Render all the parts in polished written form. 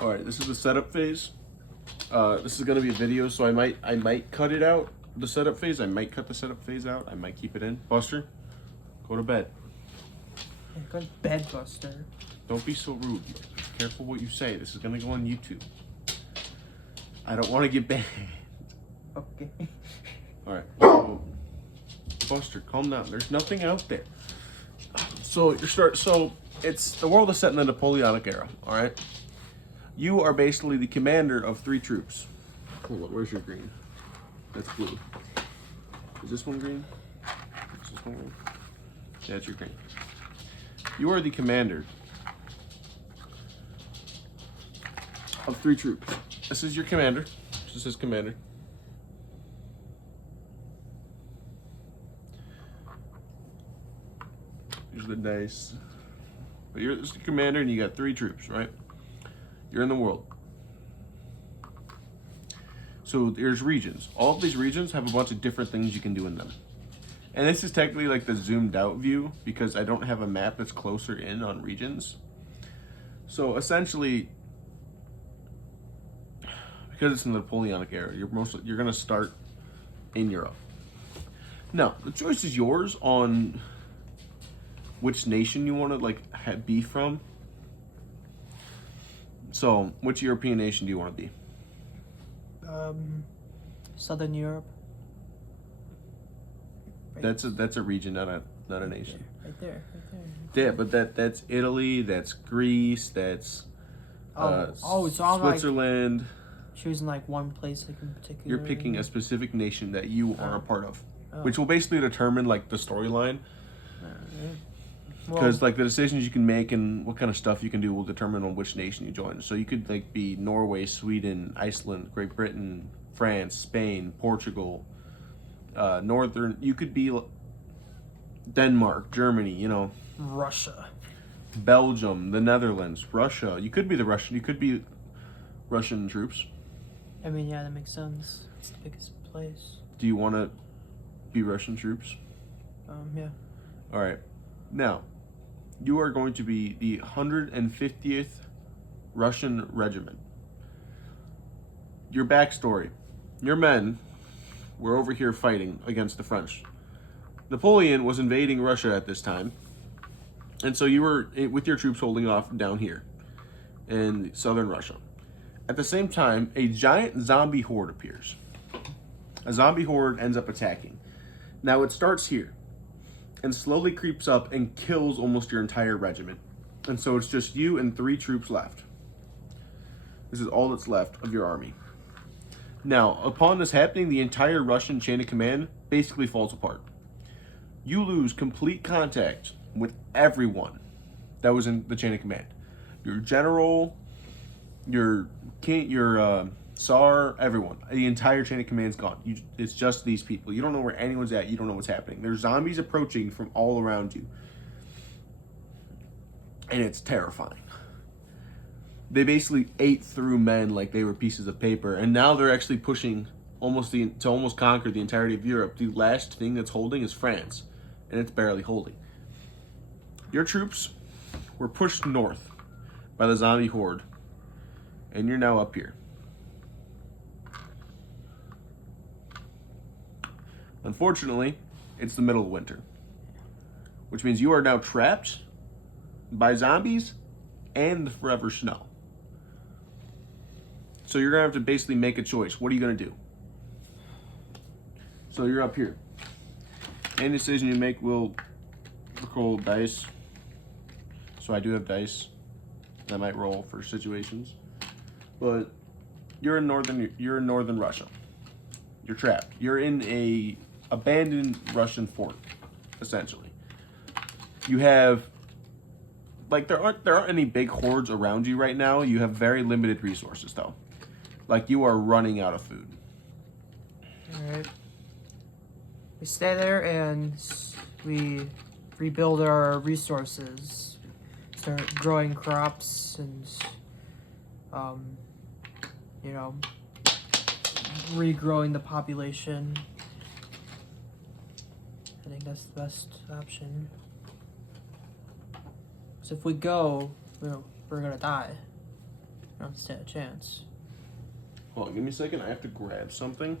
All right, this is the setup phase. This is gonna be a video, so I might cut it out. The setup phase. I might cut the setup phase out. I might keep it in. Buster, go to bed. Yeah, go to bed, Buster. Don't be so rude. Be careful what you say. This is gonna go on YouTube. I don't want to get banned. Okay. All right. So, Buster, calm down. There's nothing out there. So it's the world is set in the Napoleonic era. All right. You are basically the commander of 3 troops. Hold on, where's your green? That's blue. Is this one green? Is this one green? Yeah, it's your green. You are the commander of 3 troops. This is your commander. This is commander. Here's the dice. But you're the commander and you got 3 troops, right? You're in the world. So there's regions. All of these regions have a bunch of different things you can do in them. And this is technically like the zoomed out view because I don't have a map that's closer in on regions. So essentially, because it's in the Napoleonic era, you're gonna start in Europe. Now, the choice is yours on which nation you want to be from. So, which European nation do you want to be? Southern Europe. Right. That's a region, not a nation. Right there. Yeah, but that's Italy, that's Greece, that's So I'm Switzerland. choosing like one place like in particular. You're picking a specific nation that you are a part of, which will basically determine like the storyline. Because like the decisions you can make and what kind of stuff you can do will determine on which nation you join. So you could like be Norway, Sweden, Iceland, Great Britain, France, Spain, Portugal, Northern. You could be Denmark, Germany. You know, Russia, Belgium, the Netherlands, Russia. You could be the Russian. You could be Russian troops. I mean, yeah, that makes sense. It's the biggest place. Do you want to be Russian troops? Yeah. All right. Now, you are going to be the 150th Russian Regiment. Your backstory. Your men were over here fighting against the French. Napoleon was invading Russia at this time. And so you were with your troops holding off down here in southern Russia. At the same time, a giant zombie horde appears. A zombie horde ends up attacking. Now it starts here and slowly creeps up and kills almost your entire regiment. And so it's just you and 3 troops left. This is all that's left of your army. Now, upon this happening, the entire Russian chain of command basically falls apart. You lose complete contact with everyone that was in the chain of command. Your general, your king, your Tsar, everyone. The entire chain of command's gone. It's just these people. You don't know where anyone's at. You don't know what's happening. There's zombies approaching from all around you. And it's terrifying. They basically ate through men like they were pieces of paper. And now they're actually pushing to almost conquer the entirety of Europe. The last thing that's holding is France. And it's barely holding. Your troops were pushed north by the zombie horde. And you're now up here. Unfortunately, it's the middle of winter, which means you are now trapped by zombies and the forever snow. So you're going to have to basically make a choice. What are you going to do? So you're up here. Any decision you make will roll dice. So I do have dice that I might roll for situations. But you're in northern Russia. You're trapped. You're in a abandoned Russian fort, essentially. You have there aren't any big hordes around you right now. You have very limited resources though. Like you are running out of food. Alright. We stay there and we rebuild our resources. Start growing crops and regrowing the population. I think that's the best option. Because if we go, we're gonna die. I don't stand a chance. Hold on, give me a second. I have to grab something.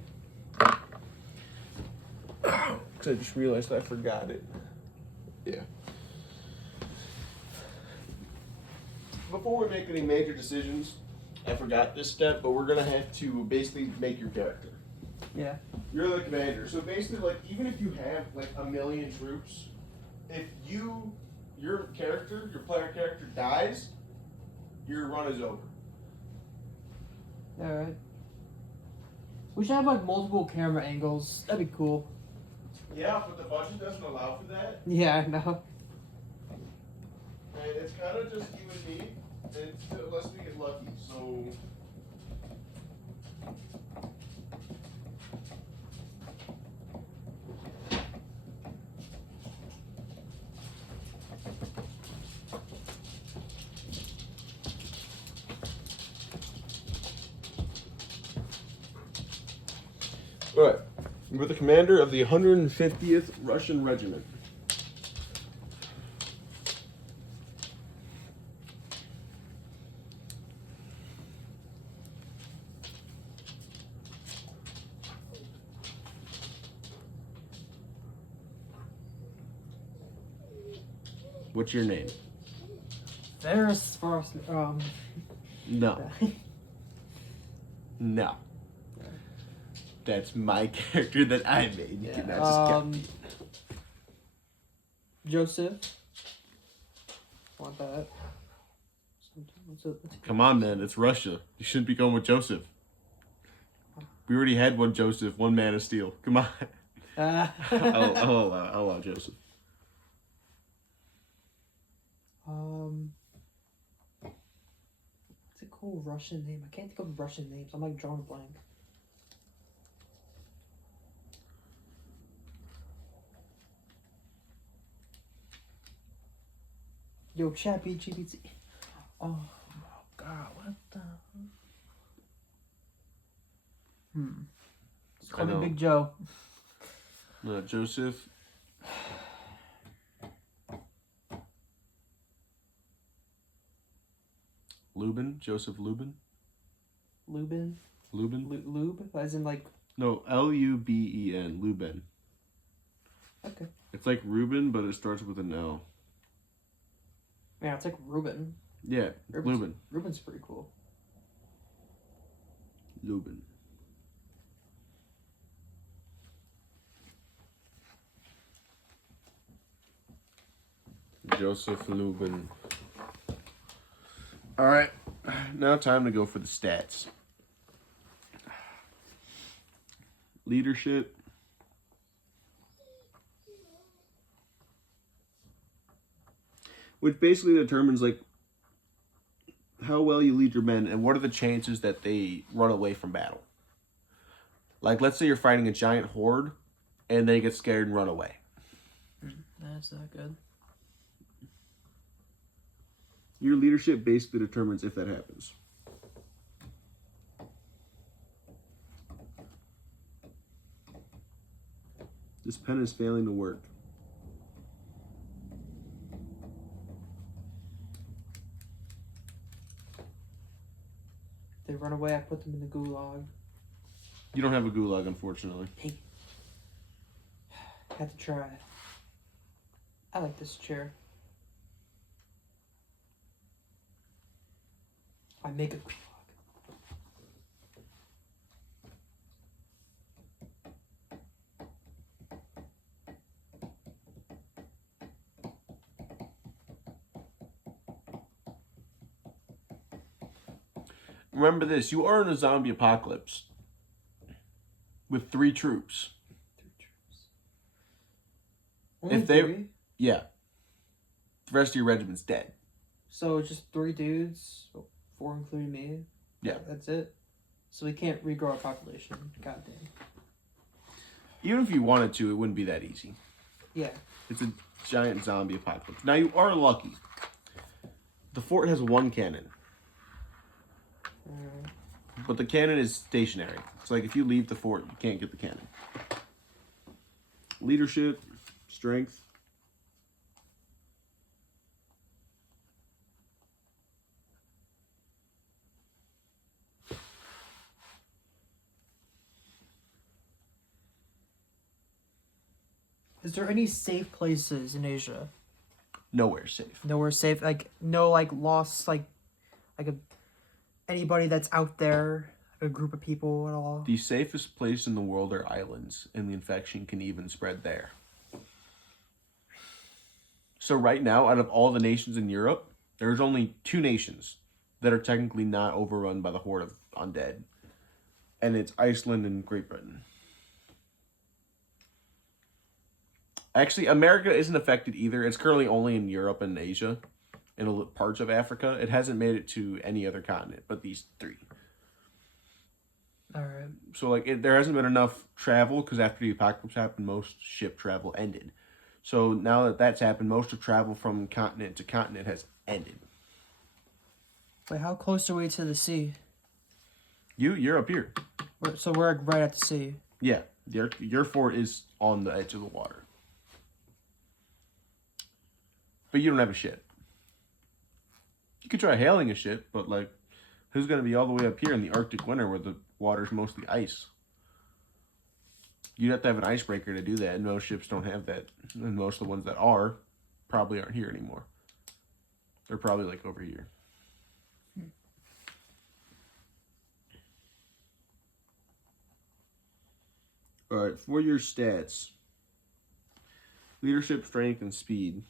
I just realized I forgot it. Yeah. Before we make any major decisions, I forgot this step, but we're gonna have to basically make your character. Yeah. You're the commander, so basically, like, even if you have like 1,000,000 troops, if your player character dies, your run is over. Alright. We should have like multiple camera angles. That'd be cool. Yeah, but the budget doesn't allow for that, Yeah, I know. and it's kind of just you and me, and unless we get lucky. So. Alright, we're the commander of the 150th Russian Regiment. What's your name? There's first. No. No. That's my character that I made. You Yeah. cannot just count me. Joseph. Want that? Come on, man. It's Russia. You shouldn't be going with Joseph. We already had one Joseph, one Man of Steel. Come on. I'll allow Joseph. It's a cool Russian name. I can't think of Russian names. I'm like drawing a blank. Yo, chat GPT. Oh god, what the? Just call me Big Joe. No, Joseph. Lubin? Joseph Lubin? Lubin? Lubin? Lube? As in like... No, Lubben. Lubin. Okay. It's like Reuben, but it starts with an L. Yeah, it's like Ruben. Yeah, Lubin. Ruben's pretty cool. Lubin. Joseph Lubin. Alright, now time to go for the stats. Leadership. Which basically determines, like, how well you lead your men and what are the chances that they run away from battle. Like, let's say you're fighting a giant horde and they get scared and run away. That's not good. Your leadership basically determines if that happens. This pen is failing to work. They run away, I put them in the gulag. You don't have a gulag, unfortunately. Hey. Had to try. I like this chair. I make a gulag. Remember this, you are in a zombie apocalypse with 3 troops. 3 troops. Only If they, 3? yeah, the rest of your regiment's dead. So it's just 3 dudes, 4 including me. Yeah, that's it. So we can't regrow our population. God damn. Even if you wanted to, it wouldn't be that easy. Yeah. It's a giant zombie apocalypse. Now you are lucky. The fort has 1 cannon. But the cannon is stationary. It's like if you leave the fort, you can't get the cannon. Leadership, strength. Is there any safe places in Asia? Nowhere safe. Nowhere safe. Like no like lost like a anybody that's out there, like a group of people at all. The safest place in the world are islands, and the infection can even spread there. So right now, out of all the nations in Europe, there's only 2 nations that are technically not overrun by the horde of undead. And it's Iceland and Great Britain. Actually, America isn't affected either. It's currently only in Europe and Asia and parts of Africa. It hasn't made it to any other continent but these 3. All right. So, like, there hasn't been enough travel because after the apocalypse happened, most ship travel ended. So now that that's happened, most of travel from continent to continent has ended. Wait, how close are we to the sea? You're up here. So we're like, right at the sea. Yeah, your fort is on the edge of the water. But you don't have a ship. You could try hailing a ship, but like, who's going to be all the way up here in the Arctic winter where the water's mostly ice? You'd have to have an icebreaker to do that, and most ships don't have that. And most of the ones that are probably aren't here anymore. They're probably like over here. All right, for your stats, leadership, strength, and speed.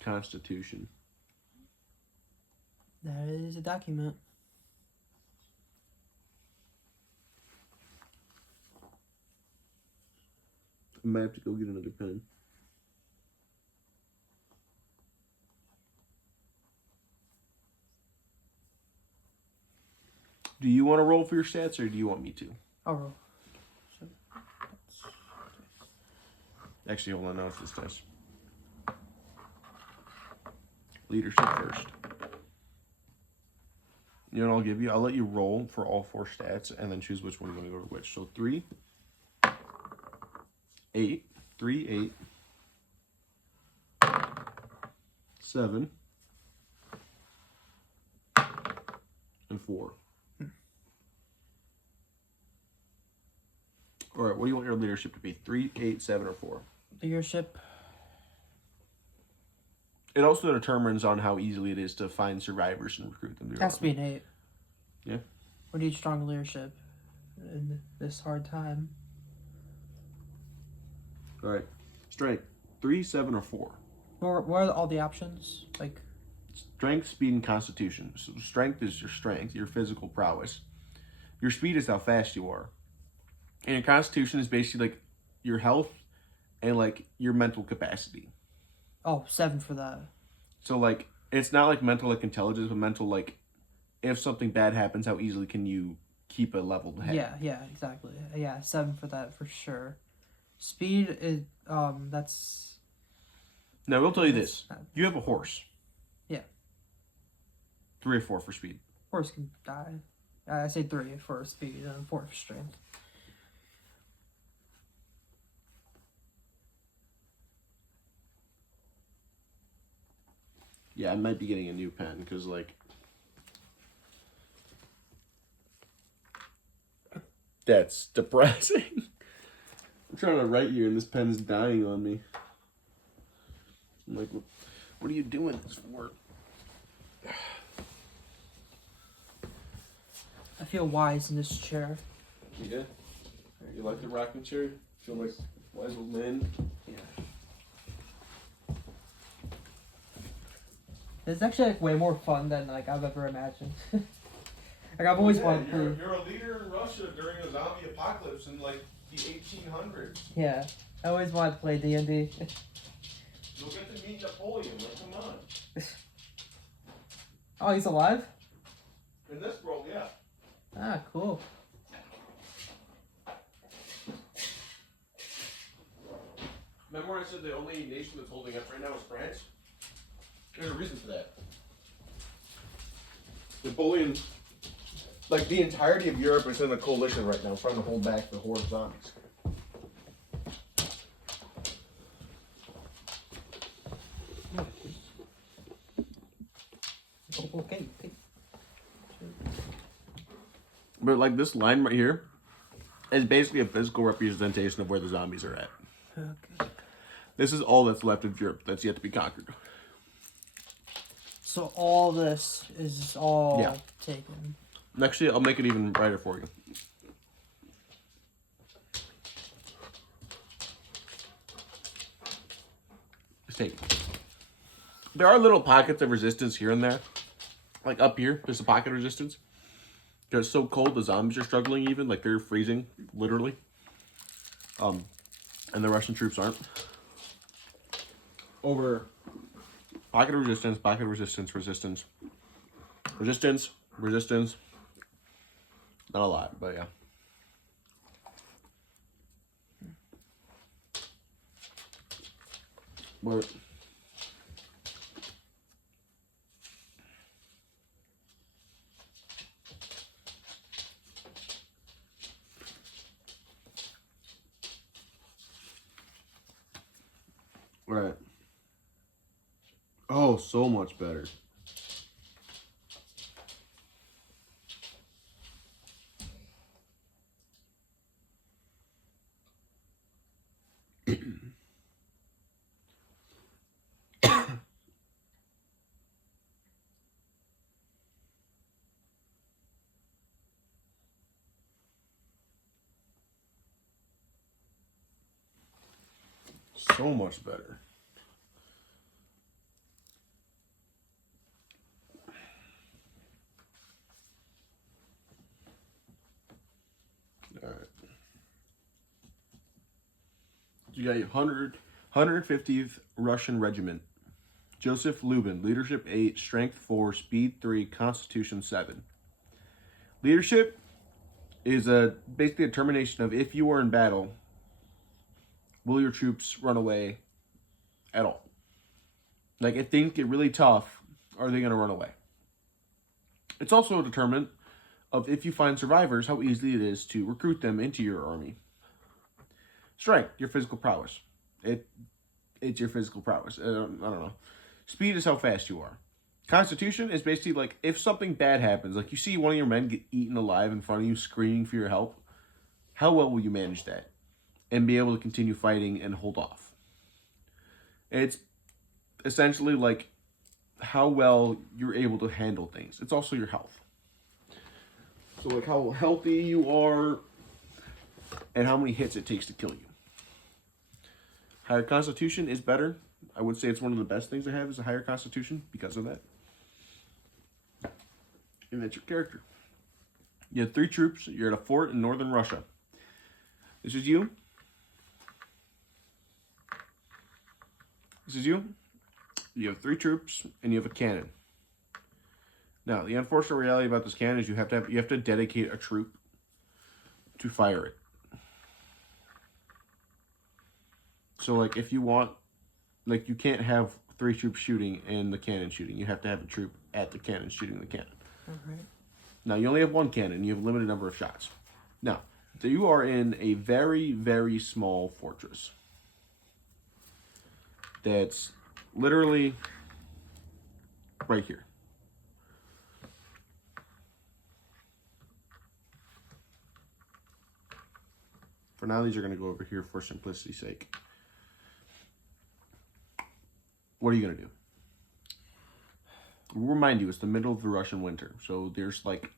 Constitution. That is a document. I might have to go get another pen. Do you want to roll for your stats, or do you want me to? I'll roll. Actually, hold on. Now it's this dice. Leadership first. You know what I'll give you? I'll let you roll for all 4 stats, and then choose which one you want to go to which. So 3, 8, 3, 8, 7, and 4. All right, what do you want your leadership to be? 3, 8, 7, or 4? Leadership. It also determines on how easily it is to find survivors and recruit them. It has to be an 8. Yeah. We need strong leadership in this hard time. All right. Strength. 3, 7, or 4? What are all the options? Like Strength, speed, and constitution. So strength is your strength, your physical prowess. Your speed is how fast you are. And your constitution is basically like your health and like your mental capacity. 7 for that. So like it's not like mental like intelligence, but mental like if something bad happens, how easily can you keep a leveled head? Yeah, exactly. Yeah, 7 for that for sure. Speed is that's. Now we'll tell you this: you have a horse. Yeah. 3 or 4 for speed. Horse can die. I say 3 for speed and 4 for strength. Yeah, I might be getting a new pen because like that's depressing. I'm trying to write you and this pen's dying on me. I'm like, what are you doing this for? I feel wise in this chair. Yeah. You like the rocking chair? Feel like wise old man? Yeah. It's actually like way more fun than like I've ever imagined. Like I've always wanted to. You're a leader in Russia during a zombie apocalypse in like the 1800s. Yeah, I always wanted to play DnD. You'll get to meet Napoleon. Like, come on. Oh, he's alive? In this world, yeah. Ah, cool. Remember when I said the only nation that's holding up right now is France? There's a reason for that. Napoleon, like the entirety of Europe is in a coalition right now trying to hold back the horde of zombies. Okay. But like this line right here, It's basically a physical representation of where the zombies are at. Okay. This is all that's left of Europe that's yet to be conquered. So all this is all Yeah. taken. Actually, I'll make it even brighter for you. It's taken. There are little pockets of resistance here and there. Like up here, there's a pocket of resistance. It's so cold, the zombies are struggling even. Like they're freezing, literally. And the Russian troops aren't. Over pocket of resistance, resistance. Resistance. Not a lot, but yeah. But right. Oh, so much better. So much better. All right. You got your 150th Russian Regiment. Joseph Lubin, Leadership 8, Strength 4, Speed 3, Constitution 7. Leadership is basically a determination of if you are in battle, will your troops run away at all? Like, if things get really tough, are they going to run away? It's also a determinant of if you find survivors, how easy it is to recruit them into your army. Strength, your physical prowess. It's your physical prowess. I don't know. Speed is how fast you are. Constitution is basically like if something bad happens, like you see one of your men get eaten alive in front of you screaming for your help, how well will you manage that and be able to continue fighting and hold off? It's essentially like how well you're able to handle things. It's also your health. So like how healthy you are and how many hits it takes to kill you. Higher constitution is better. I would say it's one of the best things to have is a higher constitution because of that. And that's your character. You have 3 troops. You're at a fort in northern Russia. This is you. This is you. You have 3 troops and you have a cannon. Now, the unfortunate reality about this cannon is you have to dedicate a troop to fire it. So, like, if you want, like, you can't have 3 troops shooting and the cannon shooting. You have to have a troop at the cannon shooting the cannon. Okay. Now, you only have 1 cannon. You have a limited number of shots. Now, you are in a very, very small fortress. That's literally right here. For now, these are going to go over here for simplicity's sake. What are you going to do? We'll remind you, it's the middle of the Russian winter, so there's like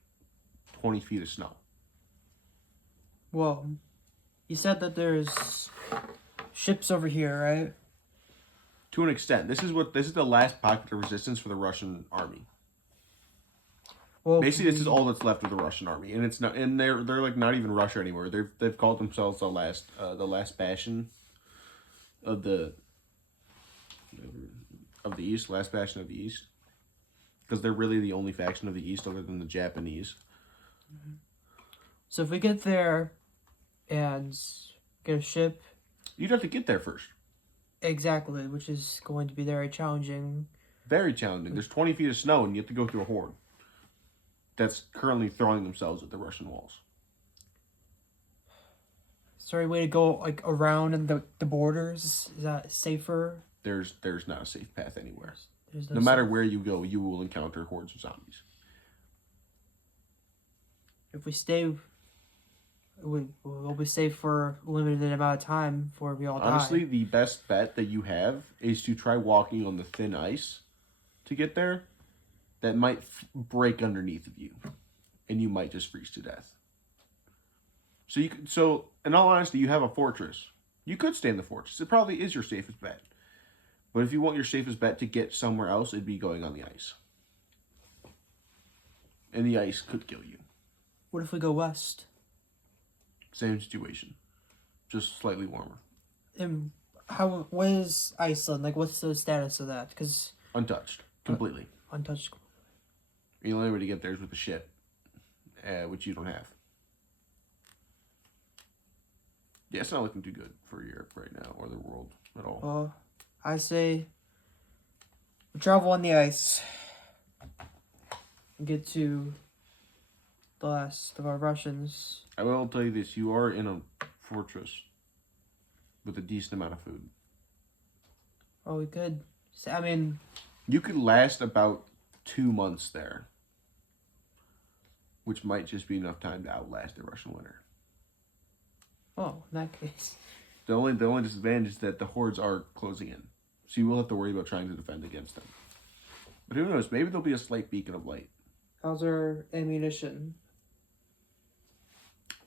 20 feet of snow. Well, you said that there's ships over here, right? To an extent. This is the last pocket of resistance for the Russian army. Well, basically, this is all that's left of the Russian army, and it's not. And they're like not even Russia anymore. They've called themselves the last bastion of the East, last bastion of the East, because they're really the only faction of the East other than the Japanese. So if we get there and get a ship, You'd have to get there first. exactly, which is going to be very challenging. Very challenging. There's 20 feet of snow, and you have to go through a horde that's currently throwing themselves at the Russian walls. Is there a way to go like around in the borders? Is that safer? There's not a safe path anywhere. There's No matter where you go, you will encounter hordes of zombies. If we stay We'll be safe for a limited amount of time before we all Honestly, die. the best bet that you have is to try walking on the thin ice to get there. That might break underneath of you, and you might just freeze to death. So in all honesty, you have a fortress. You could stay in the fortress. It probably is your safest bet. But if you want your safest bet to get somewhere else, it'd be going on the ice. And the ice could kill you. What if we go west? Same situation, just slightly warmer. And what is Iceland? Like, what's the status of that? Because Untouched, completely. untouched. The only way to get there is with the ship, which you don't have. Yeah, it's not looking too good for Europe right now, or the world at all. Well, I say we travel on the ice and get to the last of our Russians. I will tell you this, you are in a fortress with a decent amount of food. Oh, we could. I mean, You could last about 2 months there, which might just be enough time to outlast the Russian winter. oh, in that case. The only disadvantage is that the hordes are closing in, so you will have to worry about trying to defend against them. But who knows? Maybe there'll be a slight beacon of light. How's our ammunition?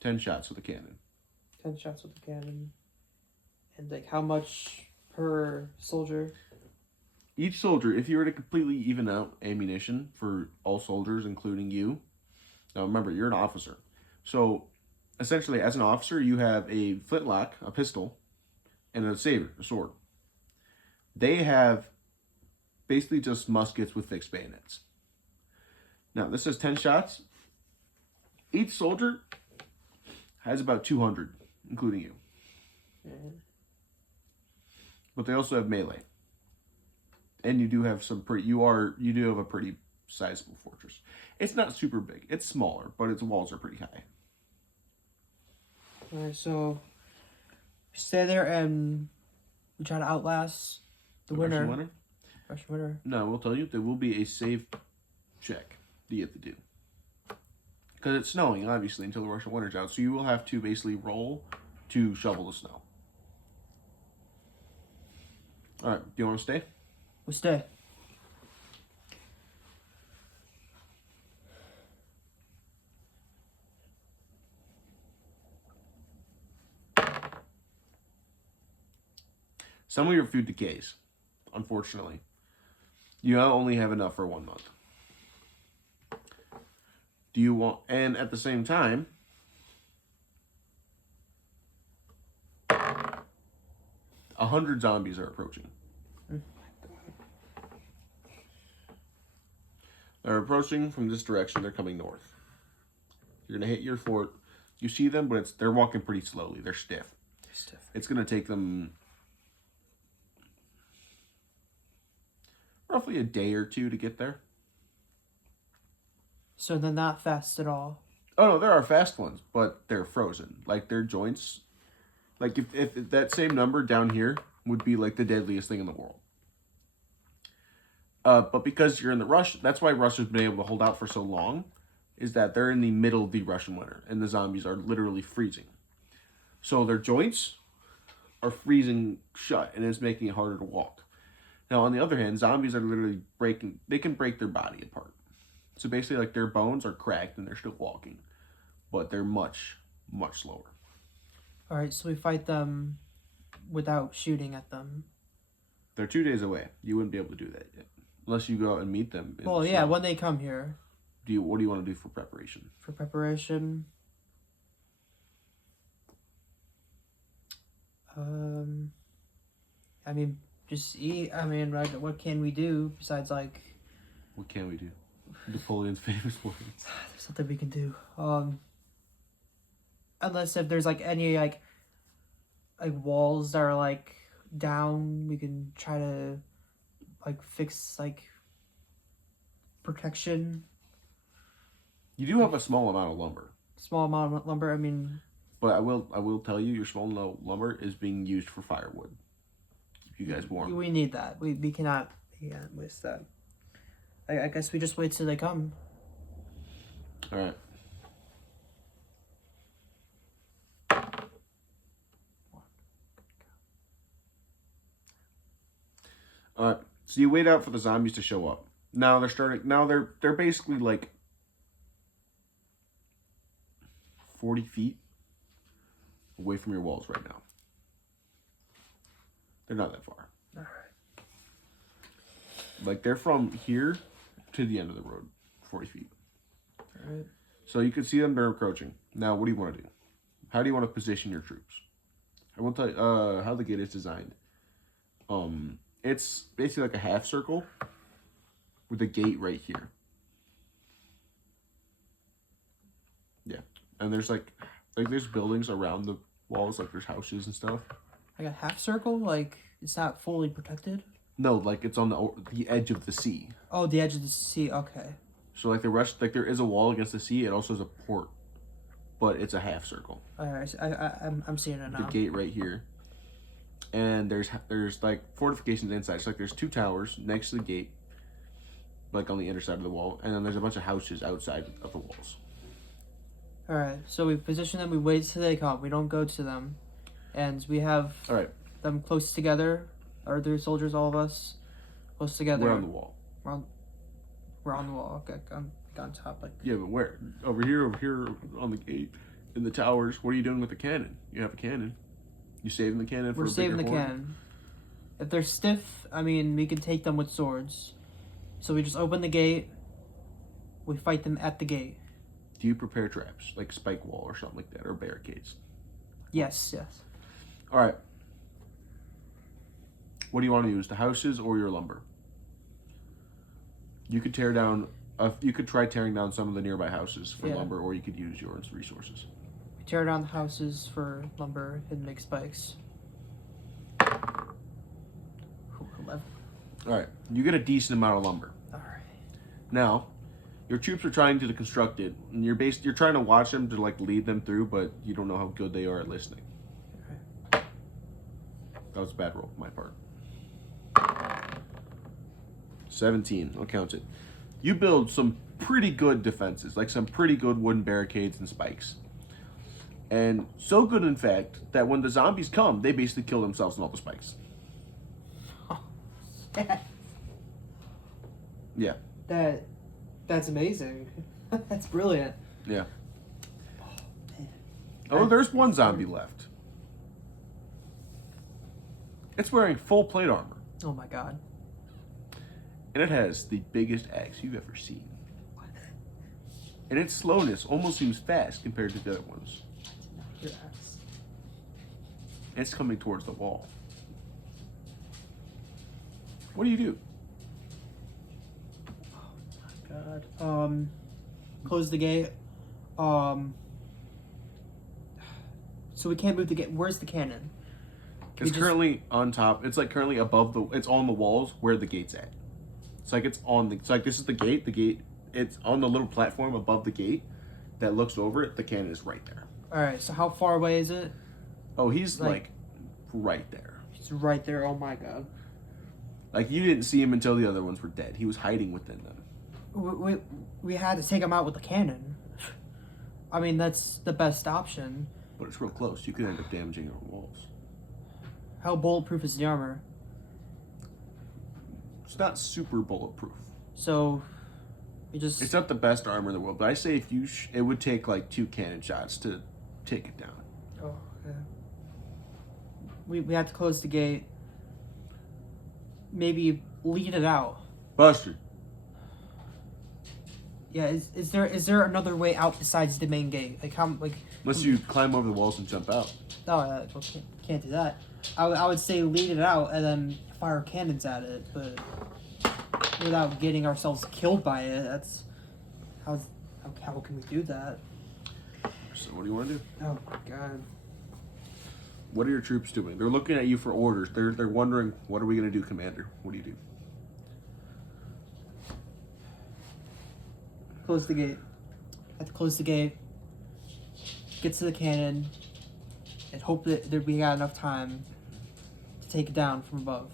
10 shots with a cannon. 10 shots with the cannon. And, like, how much per soldier? Each soldier, if you were to completely even out ammunition for all soldiers, including you. Now remember, you're an officer, so essentially, as an officer, you have a flintlock, a pistol, and a saber, a sword. They have basically just muskets with fixed bayonets. Now, this says 10 shots. Each soldier has about 200, including you. Yeah. But they also have melee. And you do have you do have a pretty sizable fortress. It's not super big. It's smaller, but its walls are pretty high. Alright, so we stay there and we try to outlast the winner. Russian winner. No, we'll tell you, there will be a save check that you have to do. Because it's snowing, obviously, until the Russian winter's out. So you will have to basically roll to shovel the snow. Alright, do you want to stay? We stay. Some of your food decays, unfortunately. You only have enough for 1 month. Do you want, and at the same time, 100 zombies are approaching. They're approaching from this direction. They're coming north. You're gonna hit your fort. You see them, but they're walking pretty slowly. They're stiff. It's gonna take them roughly a day or two to get there. So they're not fast at all. Oh no, there are fast ones, but they're frozen. Like their joints, like if that same number down here would be like the deadliest thing in the world. But because you're in the Rush, that's why Russia's been able to hold out for so long, is that they're in the middle of the Russian winter, and the zombies are literally freezing. So their joints are freezing shut, and it's making it harder to walk. Now, on the other hand, zombies are literally they can break their body apart. So basically, like, their bones are cracked, and they're still walking. But they're much, much slower. Alright, so we fight them without shooting at them. They're 2 days away. You wouldn't be able to do that yet. Unless you go out and meet them. Well, yeah, when they come here. What do you want to do for preparation? For preparation, I mean, just eat. I mean, like, what can we do besides, like... What can we do? Napoleon's famous words. There's something we can do. Unless if there's, like, any, like walls that are, like, down, we can try to, like, fix, like, protection. You do have a small amount of lumber. Small amount of lumber, I mean... But I will tell you, your small amount of lumber is being used for firewood. Keep you guys warm. We need that. We cannot waste that. I guess we just wait till they come. Alright. All right. So you wait out for the zombies to show up. Now they're starting. Now they're basically like 40 feet away from your walls right now. They're not that far. All right. Like they're from here to the end of the road, 40 feet. All right. So you can see them. They're approaching. Now, what do you want to do? How do you want to position your troops? I will tell you how the gate is designed. It's basically like a half circle with a gate right here. Yeah, and there's like there's buildings around the walls, like there's houses and stuff. Like a half circle, like it's not fully protected. No, like it's on the edge of the sea. Oh, the edge of the sea. Okay. So like the rest, like there is a wall against the sea. It also is a port, but it's a half circle. All right. I'm seeing it now. The gate right here. And there's like fortifications inside. So like there's 2 towers next to the gate, like on the inner side of the wall, and then there's a bunch of houses outside of the walls. All right. So we position them. We wait till they come. We don't go to them, and we have All right. them close together. Are there soldiers? All of us close together. We're on the wall. We're on the wall. Okay. I'm on top. Like. Yeah, but where? Over here on the gate, in the towers. What are you doing with the cannon? You have a cannon. You saving the cannon for We're a saving bigger the horde? cannon. If they're stiff, I mean, we can take them with swords. So we just open the gate. We fight them at the gate. Do you prepare traps, like spike wall or something like that, or barricades? Yes. All right. What do you want to use, the houses or your lumber? You could tear down. You could try tearing down some of the nearby houses for lumber, or you could use your resources. We tear down the houses for lumber and make spikes. 11. All right. You get a decent amount of lumber. All right. Now, your troops are trying to construct it, and you're trying to watch them to like lead them through, but you don't know how good they are at listening. Okay. That was a bad roll on my part. 17. I'll count it. You build some pretty good defenses, like some pretty good wooden barricades and spikes. And so good, in fact, that when the zombies come, they basically kill themselves in all the spikes. Yeah. That's amazing. That's brilliant. Yeah. Oh, there's one zombie left. It's wearing full plate armor. Oh my god. And it has the biggest axe you've ever seen. And its slowness almost seems fast compared to the other ones. Your axe. It's coming towards the wall. What do you do? God. Close the gate. So we can't move the gate. Where's the cannon? It's currently on top. It's like currently above it's on the walls where the gate's at. It's like it's like this is the gate. The gate, it's on the little platform above the gate that looks over it. The cannon is right there. All right. So how far away is it? Oh, he's like right there. He's right there. Oh my god. Like you didn't see him until the other ones were dead. He was hiding within them. We had to take him out with the cannon. I mean, that's the best option. But it's real close. You could end up damaging your walls. How bulletproof is the armor? It's not super bulletproof. So, it's not the best armor in the world, but I say if you it would take like 2 cannon shots to take it down. Oh, okay. We have to close the gate. Maybe lead it out. Buster. Yeah, is there another way out besides the main gate? Unless you climb over the walls and jump out. No, can't do that. I would say lead it out and then fire cannons at it, but without getting ourselves killed by it. That's how can we do that? So what do you want to do? Oh my god. What are your troops doing? They're looking at you for orders. They're wondering, what are we going to do, Commander? What do you do? Close the gate. Have to close the gate. Get to the cannon. And hope that we got enough time to take it down from above.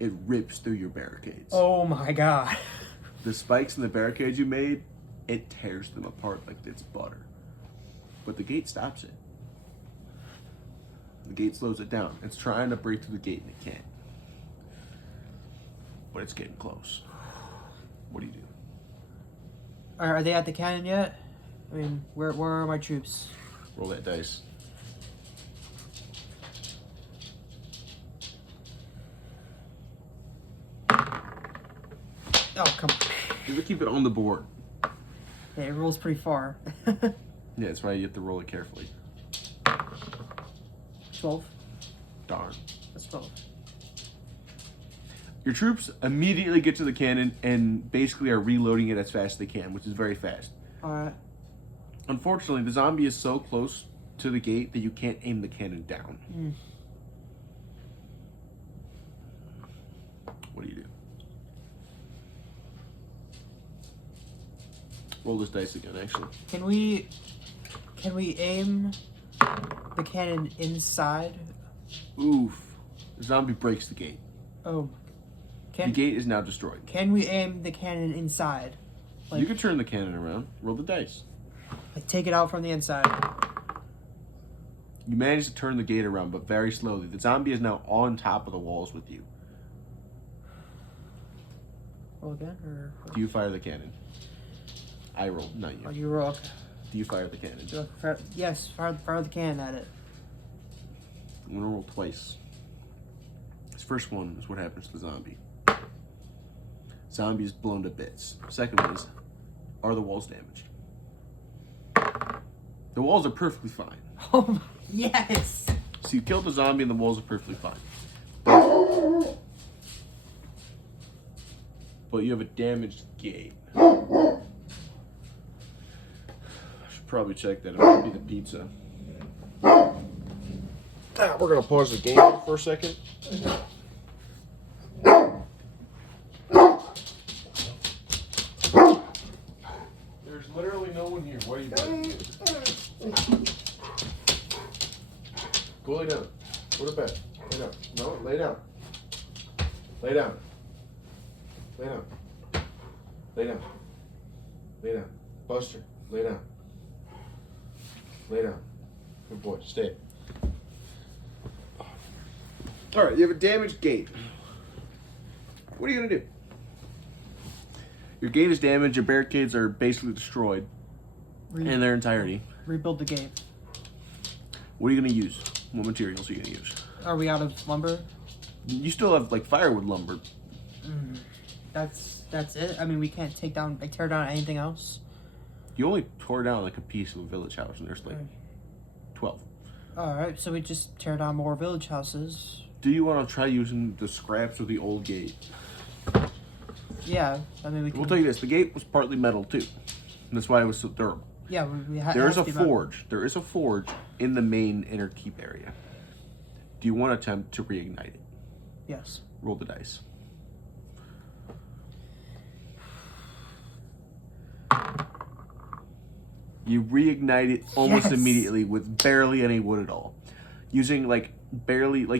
It rips through your barricades. Oh my god. The spikes in the barricades you made, it tears them apart like it's butter. But the gate stops it. The gate slows it down. It's trying to break through the gate and it can't. But it's getting close. What do you do? Are they at the cannon yet? I mean, where are my troops? Roll that dice. Oh, come on. You have to keep it on the board. Yeah, it rolls pretty far. Yeah, that's why you have to roll it carefully. 12. Darn. That's 12. Your troops immediately get to the cannon and basically are reloading it as fast as they can, which is very fast. Alright. Unfortunately, the zombie is so close to the gate that you can't aim the cannon down. What do you do? Roll this dice again, actually. Can we aim the cannon inside? Oof. The zombie breaks the gate. Oh. The gate is now destroyed. Can we aim the cannon inside? Like, You can turn the cannon around. Roll the dice. like take it out from the inside. You manage to turn the gate around, but very slowly. The zombie is now on top of the walls with you. Roll again, or Do you fire the cannon? I roll, not you. oh, you roll? Okay. Do you fire the cannon? Yes, fire the cannon at it. I'm gonna roll twice. This first one is what happens to the zombie. Zombie is blown to bits. Second one is, are the walls damaged? The walls are perfectly fine. Oh, yes! So you killed the zombie and the walls are perfectly fine. But you have a damaged gate. I should probably check that. It might be the pizza. We're gonna pause the game for a second. There's literally no one here. What are you doing? Go lay down. Go to bed. Lay down. No, lay down. Lay down. Lay down. Lay down. Lay down. Buster, lay down. Lay down. Good boy. Stay. Alright, you have a damaged gate. What are you going to do? Your gate is damaged. Your barricades are basically destroyed in their entirety. Rebuild the gate. What are you going to use? What materials are you going to use? Are we out of lumber? You still have like firewood lumber. That's it. I mean, we can't tear down anything else. You only tore down like a piece of a village house, and there's like 12. All right, so we just tear down more village houses. Do you want to try using the scraps of the old gate? Yeah, I mean we can. We'll tell you this: the gate was partly metal too. And that's why it was so durable. Yeah, There is a forge. There is a forge in the main inner keep area. Do you want to attempt to reignite it? Yes. Roll the dice. You reignite it almost immediately with barely any wood at all. Using like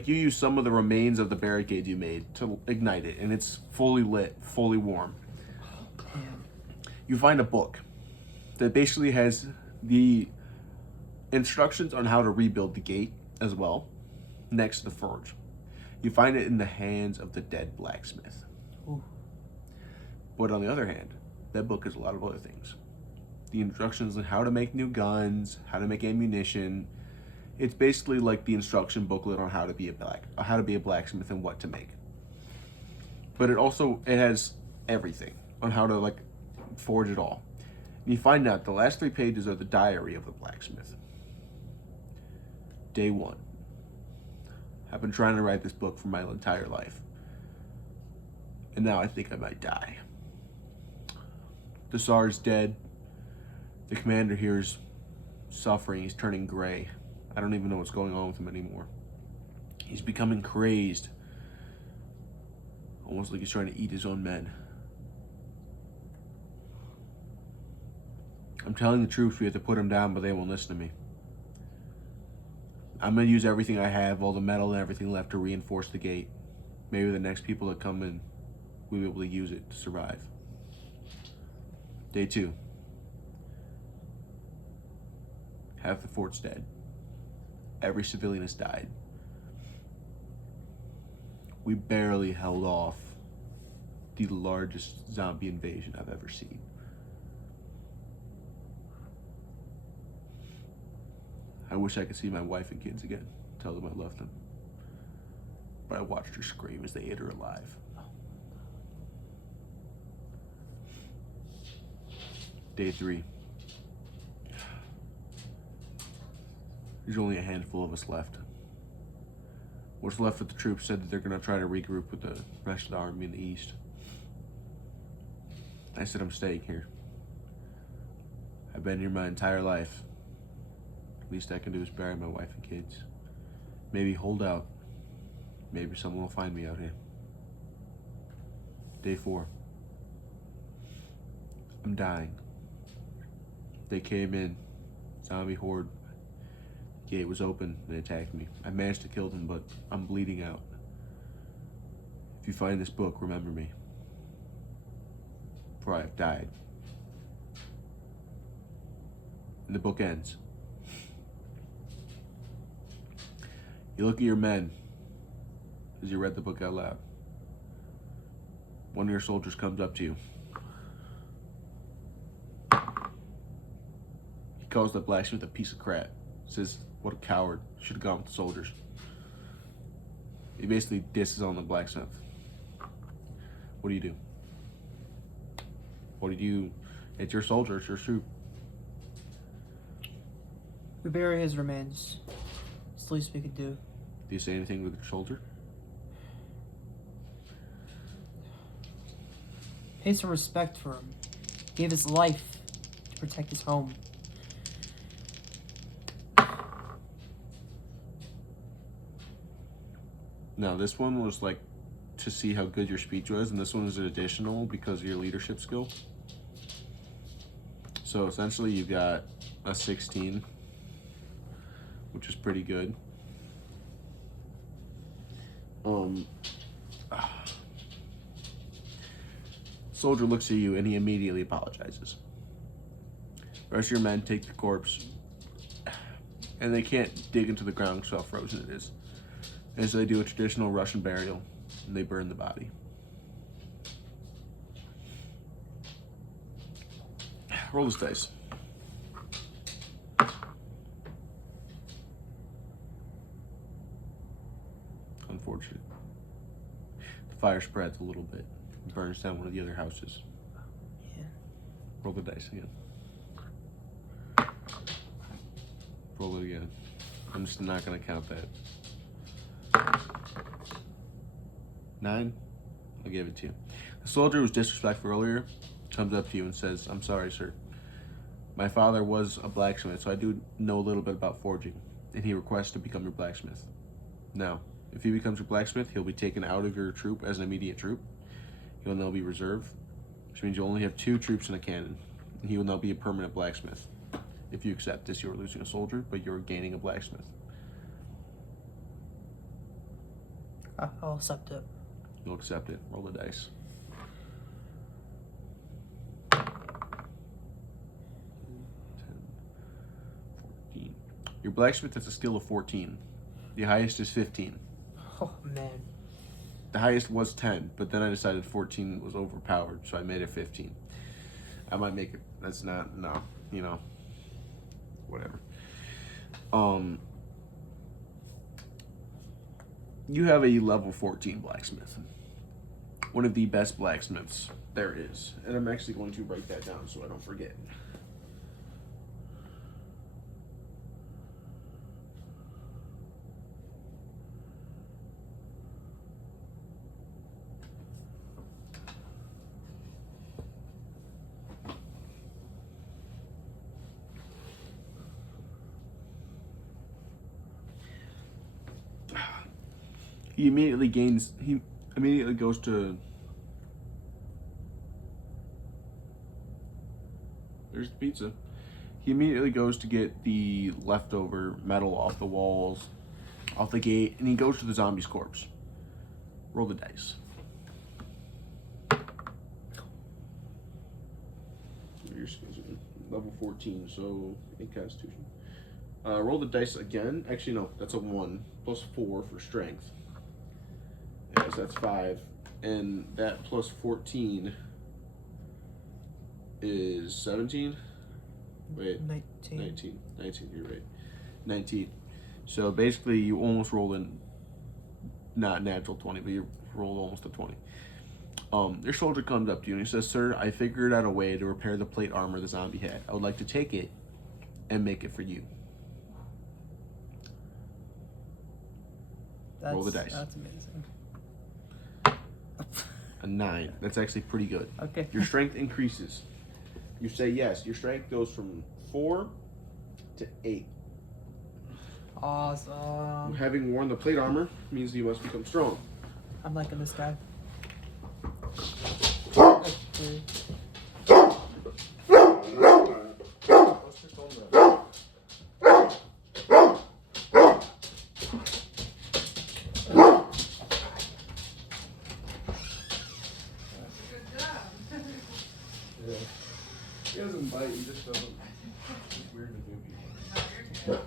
you use some of the remains of the barricade you made to ignite it, and it's fully lit, fully warm. Man. You find a book that basically has the instructions on how to rebuild the gate as well, next to the forge. You find it in the hands of the dead blacksmith. Ooh. But on the other hand, that book has a lot of other things. The instructions on how to make new guns, how to make ammunition. It's basically like the instruction booklet on how to be a blacksmith and what to make. But it has everything on how to like forge it all. And you find out the last 3 pages are the diary of the blacksmith. Day 1. I've been trying to write this book for my entire life. And now I think I might die. The Tsar's dead. The commander here is suffering. He's turning gray. I don't even know what's going on with him anymore. He's becoming crazed. Almost like he's trying to eat his own men. I'm telling the troops we have to put him down, but they won't listen to me. I'm going to use everything I have, all the metal and everything left, to reinforce the gate. Maybe the next people that come in, we'll be able to use it to survive. Day 2. Half the fort's dead. every civilian has died. We barely held off the largest zombie invasion I've ever seen. I wish I could see my wife and kids again, tell them I love them. But I watched her scream as they ate her alive. Day 3. There's only a handful of us left. What's left of the troops said that they're going to try to regroup with the rest of the army in the east. I said I'm staying here. I've been here my entire life. Least I can do is bury my wife and kids. Maybe hold out. Maybe someone will find me out here. Day 4. I'm dying. They came in. Zombie horde. The gate was open. They attacked me. I managed to kill them, but I'm bleeding out. If you find this book, remember me. For I have died. And the book ends. You look at your men as you read the book out loud. One of your soldiers comes up to you. He calls the blacksmith a piece of crap. Says, what a coward. Should have gone with the soldiers. He basically disses on the blacksmith. What do you do? What do you... It's your soldier, it's your troop. We bury his remains. It's the least we could do. Do you say anything to your soldier? Pay some respect for him. Gave his life to protect his home. No, this one was like to see how good your speech was, and this one is an additional because of your leadership skill. So essentially you got a 16, which is pretty good. Soldier looks at you and he immediately apologizes. The rest of your men take the corpse, and they can't dig into the ground because how frozen it is. And so they do a traditional Russian burial, and they burn the body. Roll this dice. Unfortunate. The fire spreads a little bit. It burns down one of the other houses. Yeah. Roll the dice again. Roll it again. I'm just not going to count that. 9? I'll give it to you. The soldier who was disrespectful earlier comes up to you and says, I'm sorry, sir. My father was a blacksmith, so I do know a little bit about forging, and he requests to become your blacksmith. Now, if he becomes your blacksmith, he'll be taken out of your troop as an immediate troop. He will now be reserve, which means you only have 2 troops in a cannon, and he will now be a permanent blacksmith. If you accept this, you're losing a soldier, but you're gaining a blacksmith. I'll accept it. You'll accept it. Roll the dice. 14. Your blacksmith has a skill of 14. The highest is 15. Oh, man. The highest was 10, but then I decided 14 was overpowered, so I made it 15. I might make it. That's not, no, you know, whatever. You have a level 14 blacksmith. One of the best blacksmiths there is. And I'm actually going to write that down so I don't forget. He immediately goes to... There's the pizza. He immediately goes to get the leftover metal off the walls, off the gate, and he goes to the zombie's corpse. Roll the dice. Your skills are level 14, so in Constitution. Roll the dice again. Actually, no, that's a 1 plus 4 for strength. Yeah, so that's 5. And that plus 14 is 17. Wait, 19. 19, you're right. 19. So basically, you almost rolled in not natural 20, but you rolled almost a 20. Your soldier comes up to you and he says, "Sir, I figured out a way to repair the plate armor the zombie had. I would like to take it and make it for you." Roll the dice. That's amazing. A 9. That's actually pretty good. Okay. Your strength increases. You say yes. Your strength goes from 4 to 8. Awesome. Having worn the plate armor means you must become strong. I'm liking this guy. He doesn't bite, he just doesn't. It's weird to do people.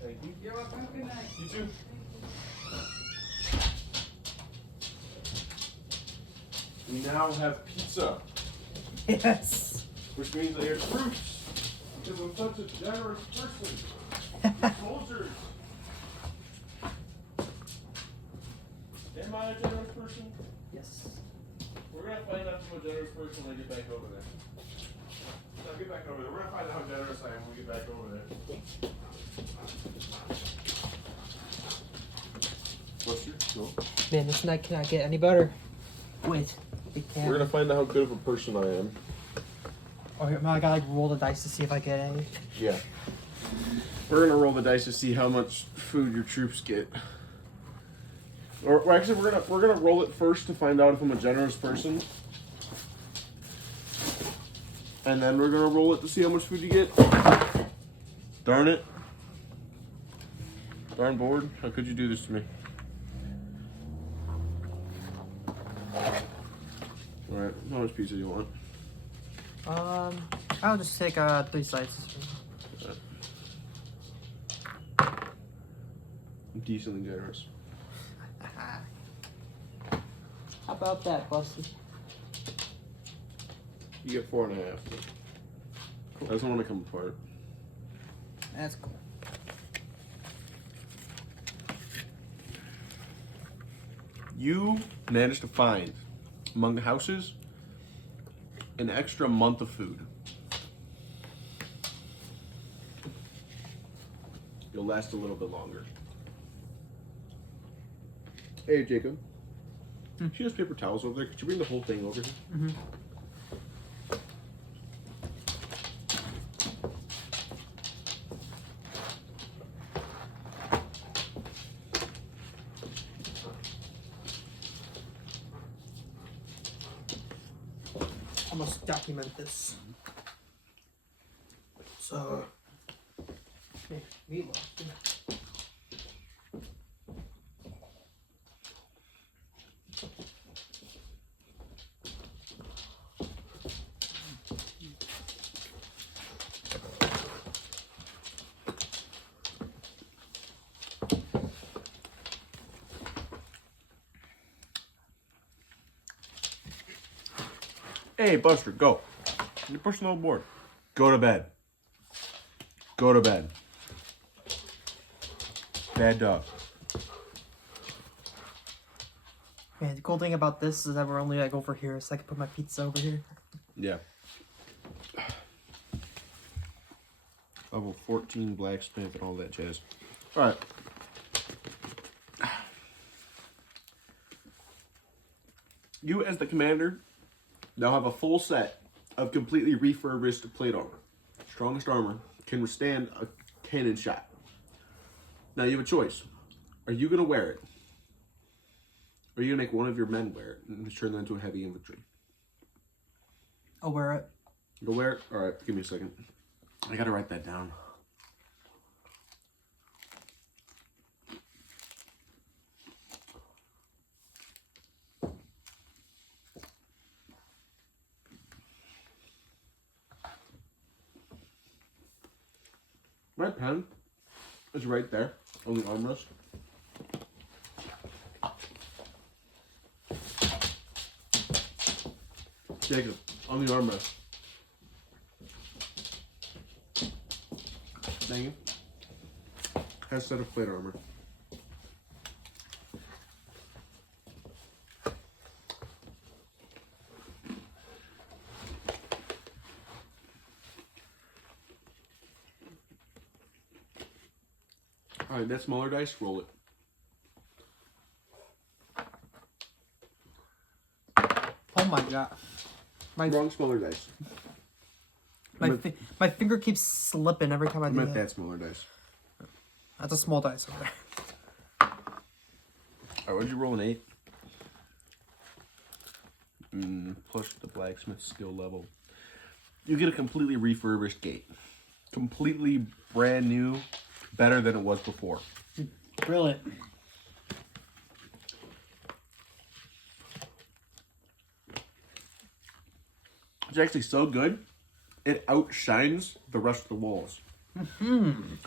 Thank you. You're welcome. Good night. You too. We now have pizza, Yes. which means I have fruits, because I'm such a generous person. Soldiers. Am I a generous person? Yes. We're gonna find out if I'm a generous person when I get back over there. No, get back over there. We're gonna find out how generous I am when we get back over there. What's your go? Man, this night cannot get any better. Wait, it can't. We're gonna find out how good of a person I am. Okay, I gotta like roll the dice to see if I get any. Yeah. We're gonna roll the dice to see how much food your troops get. Or well, actually, we're gonna roll it first to find out if I'm a generous person, and then we're gonna roll it to see how much food you get. Darn it! Darn board! How could you do this to me? All right, how much pizza do you want? I'll just take 3 slices. I'm decently generous. How about that, Busty? You get 4.5. Cool. I just want to come apart. That's cool. You managed to find among the houses an extra month of food. You'll last a little bit longer. Hey, Jacob. She has paper towels over there. Could you bring the whole thing over here? Mm-hmm. I must document this. So, meatloaf. Hey, Buster, go. You're pushing the board. Go to bed. Go to bed. Bad dog. Man, the cool thing about this is that we're only like over here, so I can put my pizza over here. Yeah. Level 14 blacksmith and all that jazz. Alright. You, as the commander, now have a full set of completely refurbished plate armor. Strongest armor can withstand a cannon shot. Now you have a choice. Are you going to wear it? Or are you going to make one of your men wear it and turn that into a heavy infantry? I'll wear it. You'll wear it? Alright, give me a second. I got to write that down. My pen is right there on the armrest. Jacob, on the armrest. Dang it. Has a set of plate armor. Alright, that smaller dice, roll it. Oh my god. Wrong smaller dice. My finger keeps slipping every time I do meant that smaller dice. That's a small dice. Okay. Alright, what'd you roll, an 8? Plus the blacksmith skill level. You get a completely refurbished gate. Completely brand new, better than it was before. Brilliant. It's actually so good, it outshines the rest of the walls. And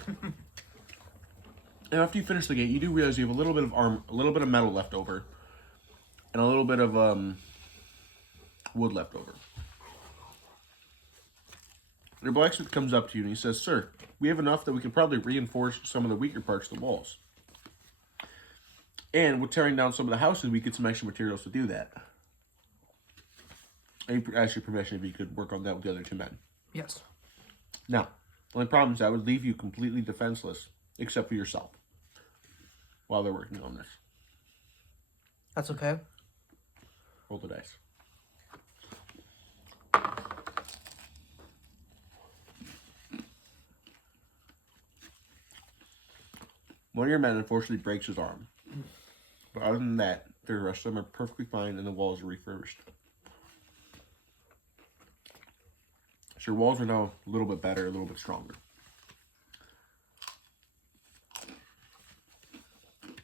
after you finish the gate, you do realize you have a little bit of a little bit of metal left over, and a little bit of wood left over. Your blacksmith comes up to you and he says, "Sir, we have enough that we can probably reinforce some of the weaker parts of the walls. And with tearing down some of the houses, we get some extra materials to do that." And he asked you permission if you could work on that with the other 2 men. Yes. Now, the only problem is I would leave you completely defenseless, except for yourself, while they're working on this. That's okay. Roll the dice. One of your men unfortunately breaks his arm. But other than that, the rest of them are perfectly fine and the walls are refurbished. So your walls are now a little bit better, a little bit stronger.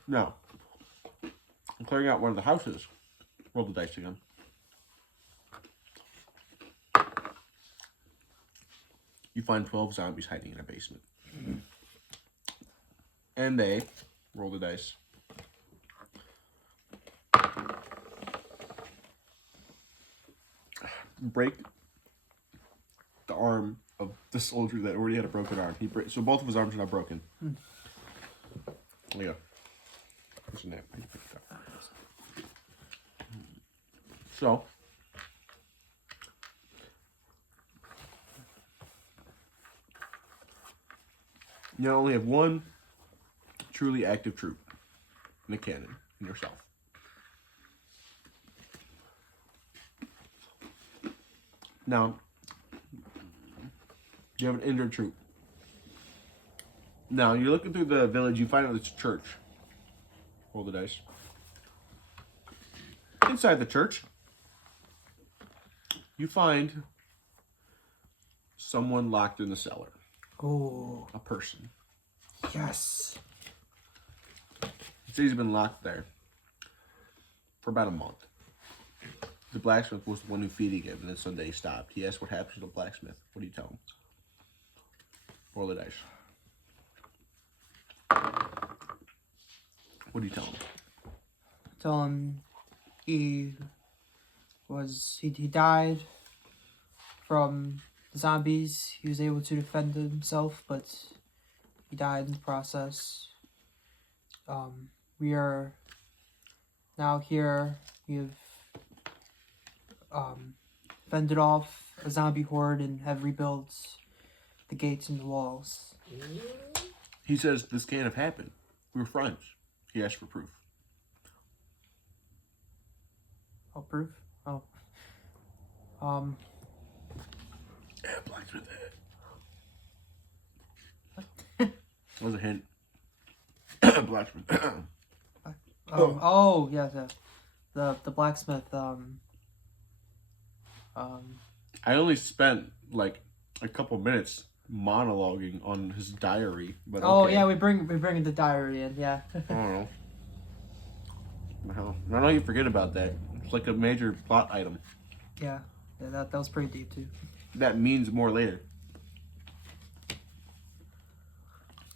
Now, I'm clearing out one of the houses. Roll the dice again. You find 12 zombies hiding in a basement. And they roll the dice. Break the arm of the soldier that already had a broken arm. So both of his arms are now broken. There you go. There's a nap. So, you now only have one truly active troop in the cannon, in yourself. Now, you have an injured troop. Now, you're looking through the village, you find out it's a church. Roll the dice. Inside the church, you find someone locked in the cellar. Oh. A person. Yes. It says he's been locked there for about a month. The blacksmith was the one who feeding him, and then Sunday he stopped. He asked what happened to the blacksmith. What do you tell him? Roll the dice. What do you tell him? Tell him he died from the zombies. He was able to defend himself, but he died in the process. We are now here. We have fended off a zombie horde and have rebuilt the gates and the walls. He says this can't have happened. We were friends. He asked for proof. Oh, proof? Oh. Yeah, blacksmith head. That was a hint. Blacksmith. Oh, yes, the blacksmith. I only spent like a couple minutes monologuing on his diary, but oh okay. yeah, we bring the diary in. Yeah. I don't know. Well, I know you forget about that. It's like a major plot item. Yeah, that was pretty deep too. That means more later.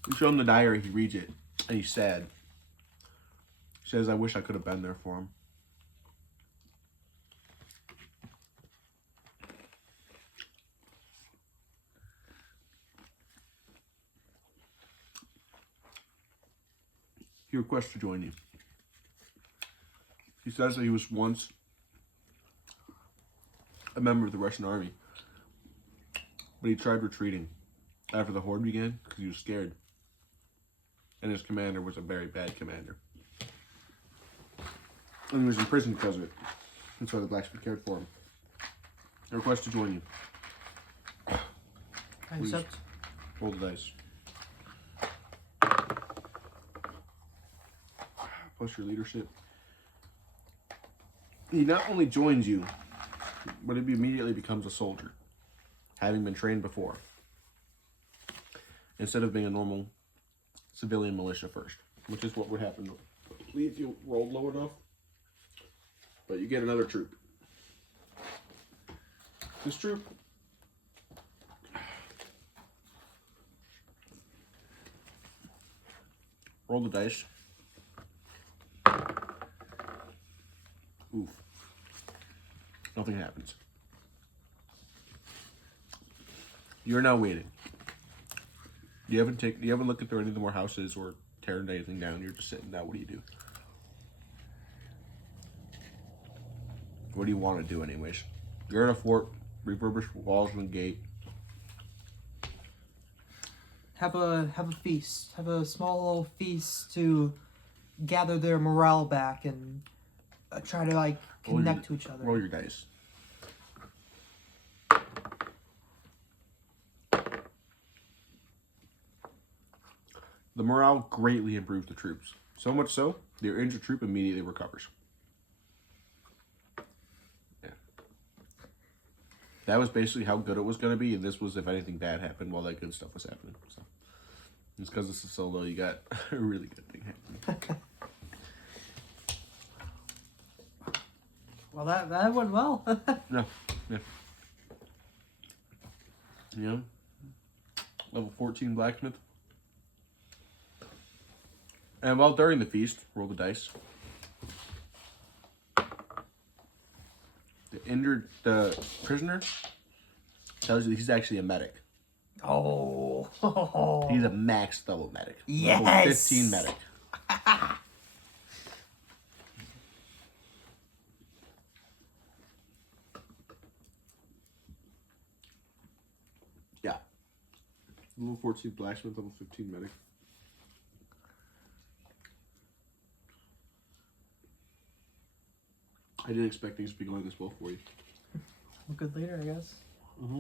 You show him the diary, he reads it, and he's sad. He says, I wish I could have been there for him. He requests to join you. He says that he was once a member of the Russian army, but he tried retreating after the horde began because he was scared. And his commander was a very bad commander. And he was in prison because of it. That's why the blacksmith cared for him. I request to join you. I accept. Roll the dice. Plus your leadership. He not only joins you, but he immediately becomes a soldier, having been trained before, instead of being a normal civilian militia first, which is what would happen if you rolled low enough. But you get another troop. This troop roll the dice. Oof. Nothing happens. You're now waiting. You haven't looked at any of the more houses or teared anything down. You're just sitting down. What do you do? What do you want to do anyways? You're in a fort, refurbished walls and gate. Have a feast. Have a small little feast to gather their morale back and try to like connect to each other. Roll your dice. The morale greatly improves the troops. So much so, their injured troop immediately recovers. Yeah. That was basically how good it was going to be, and this was if anything bad happened while that good stuff was happening. So, just because this is so low, you got a really good thing happening. Well, that went well. Yeah. Yeah. Level 14 blacksmith. And while during the feast, roll the dice. The prisoner tells you that he's actually a medic. Oh. He's a max level medic. Yes. Level 15 medic. Yeah. Level 14 blacksmith, level 15 medic. I didn't expect things to be going this well for you. A good leader, I guess. Mm-hmm.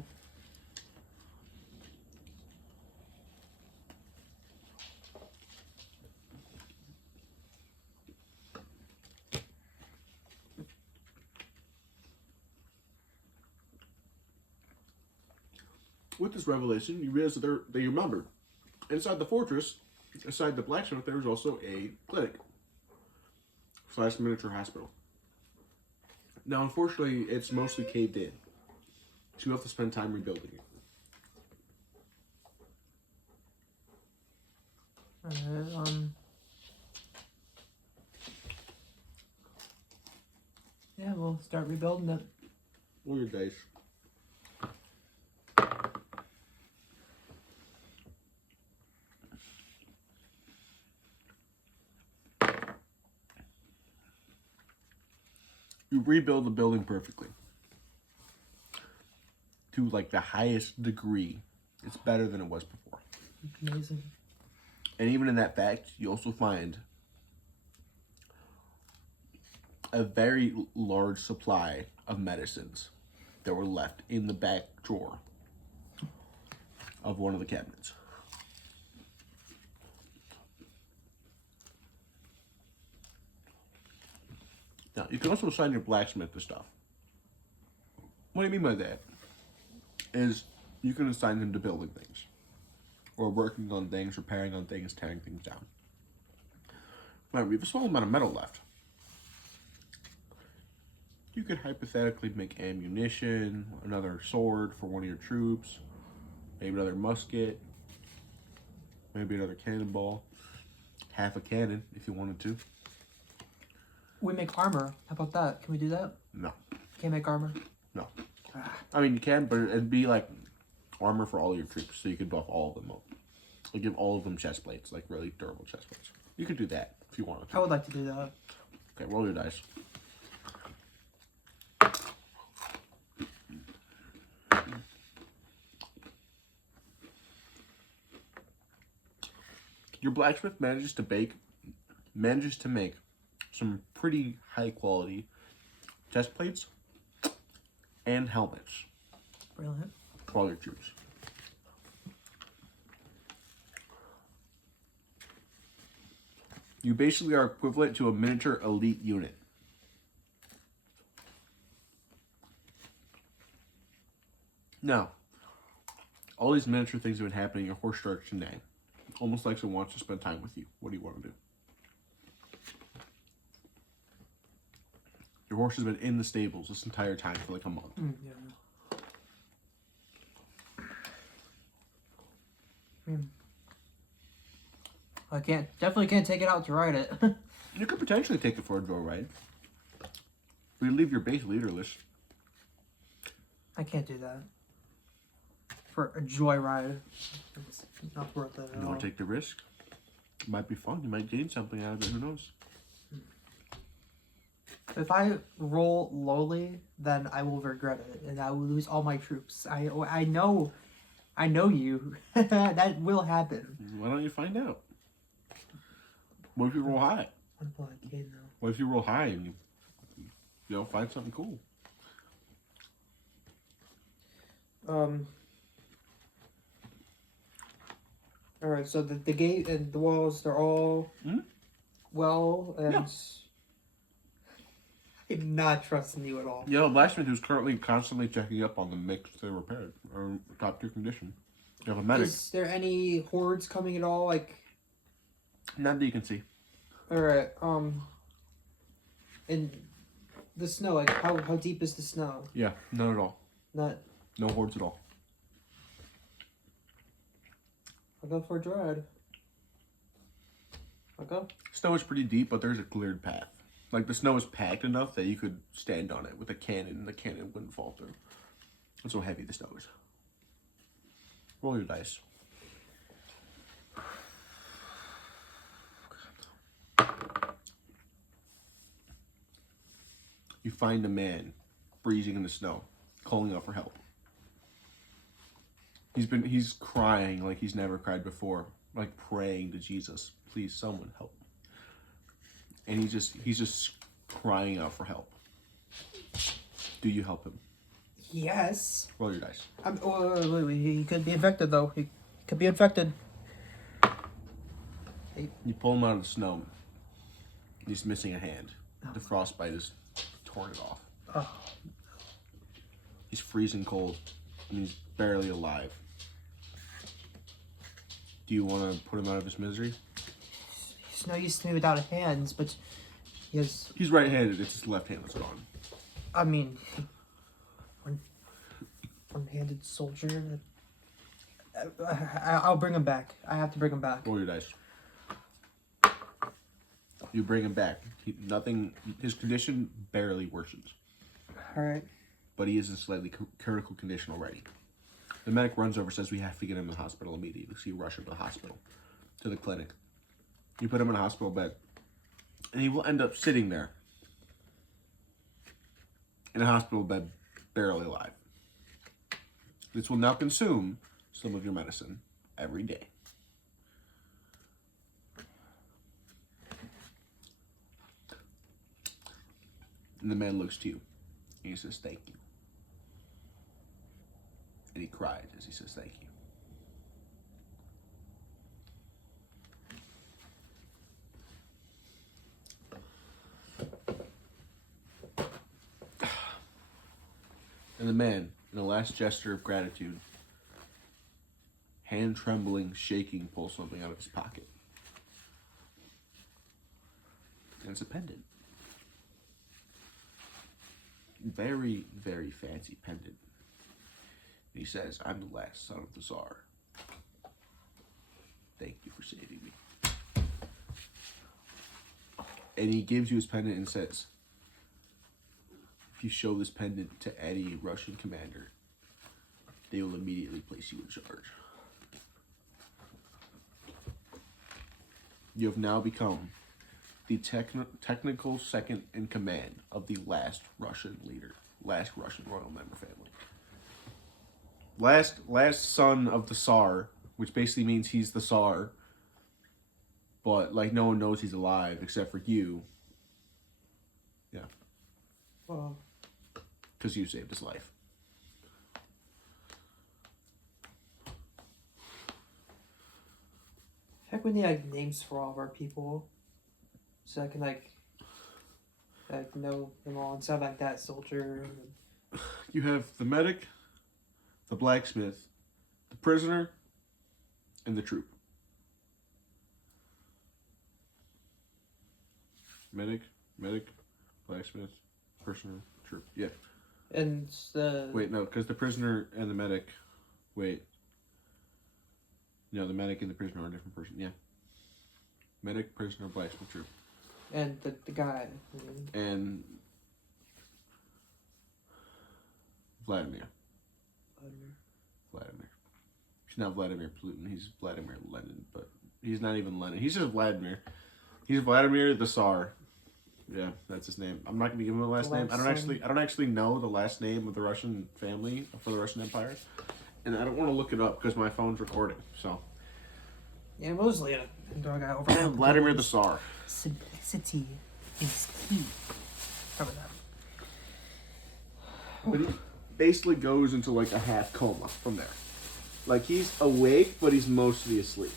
With this revelation, you realize that you remember, inside the fortress, inside the blacksmith, there was also a clinic / miniature hospital. Now, unfortunately, it's mostly caved in, so you have to spend time rebuilding it. Alright, yeah, we'll start rebuilding it. Roll your dice. You rebuild the building perfectly. To like the highest degree. It's better than it was before. Amazing. And even in that fact, you also find a very large supply of medicines that were left in the back drawer of one of the cabinets. Now, you can also assign your blacksmith to stuff. What do you mean by that? Is you can assign him to building things, or working on things, repairing on things, tearing things down. Now, we have a small amount of metal left. You could hypothetically make ammunition, another sword for one of your troops, maybe another musket. maybe another cannonball, half a cannon if you wanted to. We make armor. How about that? Can we do that? No. Can't make armor? No. I mean, you can, but it'd be like armor for all your troops, so you could buff all of them up. Like give all of them chest plates, like really durable chest plates. You could do that if you wanted to. I would like to do that. Okay, roll your dice. Your blacksmith manages to make some pretty high quality chest plates and helmets Brilliant. for all your troops. You basically are equivalent to a miniature elite unit. Now, all these miniature things have been happening. Your horse starts to neigh. Almost like it wants to spend time with you. What do you want to do? Your horse has been in the stables this entire time for like a month. Yeah. I definitely can't take it out to ride it. You could potentially take it for a joyride. We leave your base leaderless. I can't do that. For a joyride. It's not worth it at You all. want to take the risk? It might be fun. You might gain something out of it. Who knows? If I roll lowly, then I will regret it, and I will lose all my troops. I know you. That will happen. Why don't you find out? What if you roll high? What will I gain though? What if you roll high and you don't find something cool? All right. So the gate and the walls, they're all well, and Yeah. I'm not trusting you at all. You know, a blacksmith who's currently constantly checking up on them makes them repaired or top tier condition. You have a medic. Is there any hordes coming at all? Like, None that you can see. all right. In the snow, like how deep is the snow? Yeah, none at all. Not. No hordes at all. I'll go for a joyride. I'll go. Snow is pretty deep, but there's a cleared path. Like the snow is packed enough that you could stand on it with a cannon and the cannon wouldn't fall through. That's how heavy the snow is. Roll your dice. You find a man freezing in the snow, calling out for help. He's crying like he's never cried before, like praying to Jesus, please someone help. And he's just crying out for help. Do you help him? Yes. Roll your dice. Wait, he could be infected though. He could be infected. You pull him out of the snow. He's missing a hand. The frostbite has torn it off. Oh. He's freezing cold, and he's barely alive. Do you want to put him out of his misery? He's no use to me without hands, but he has. He's right-handed. It's his left hand that's gone. I mean, one-handed soldier. I'll bring him back. I have to bring him back. Roll your dice. You bring him back. His condition barely worsens. All right. But he is in slightly critical condition already. The medic runs over, says we have to get him to the hospital immediately. So you rush him to the hospital, to the clinic. You put him in a hospital bed, and he will end up sitting there in a hospital bed, barely alive. This will now consume some of your medicine every day. And the man looks to you, and he says, thank you. And he cries as he says, thank you. And the man, in the last gesture of gratitude, hand trembling, shaking, pulls something out of his pocket. And it's a pendant. Very, very fancy pendant. And he says, I'm the last son of the Tsar. Thank you for saving me. And he gives you his pendant and says, if you show this pendant to any Russian commander, they will immediately place you in charge. You have now become the technical second in command of the last Russian royal member family. Last son of the Tsar, which basically means he's the Tsar, but like no one knows he's alive except for you. Yeah. Well, because you saved his life. heck, we need like names for all of our people, so I can like know them all and stuff like that. Soldier. You have the medic, the blacksmith, the prisoner, and the troop. Medic, blacksmith, prisoner, troop. Yeah. And the Wait, no, because the prisoner and the medic. Wait. No, the medic and the prisoner are a different person. Yeah. Medic, prisoner, blacksmith, troop. and the guy. And Vladimir. He's not Vladimir Putin. He's Vladimir Lenin, but he's not even Lenin. He's just Vladimir. He's Vladimir the Tsar. Yeah, that's his name. I'm not gonna give him a last name. I don't actually know the last name of the Russian family for the Russian Empire, and I don't want to look it up because my phone's recording. So. Yeah, mostly a dog guy over. Vladimir the Tsar. Simplicity is key. Remember that. But he basically goes into like a half coma from there. Like he's awake, but he's mostly asleep.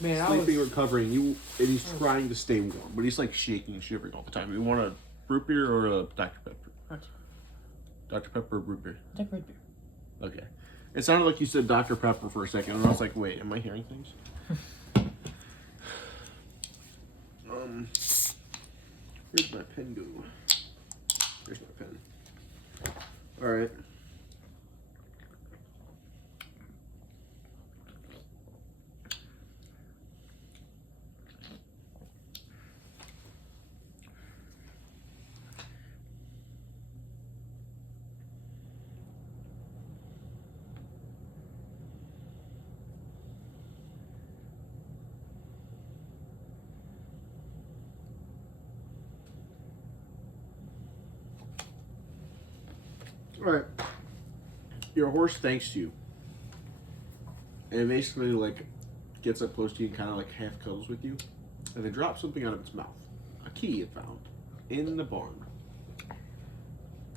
Man, Sleeping, recovering, and he's trying to stay warm, but he's like shaking and shivering all the time. You want a root beer or a Dr. Pepper? What? Dr. Pepper or root beer? Dr. Root beer. Okay. It sounded like you said Dr. Pepper for a second, and I was like, wait, am I hearing things? Where's my pen go? There's my pen. Alright. Alright. Your horse thanks you. And it basically like gets up close to you and kind of like half cuddles with you. And then drops something out of its mouth. A key it found in the barn.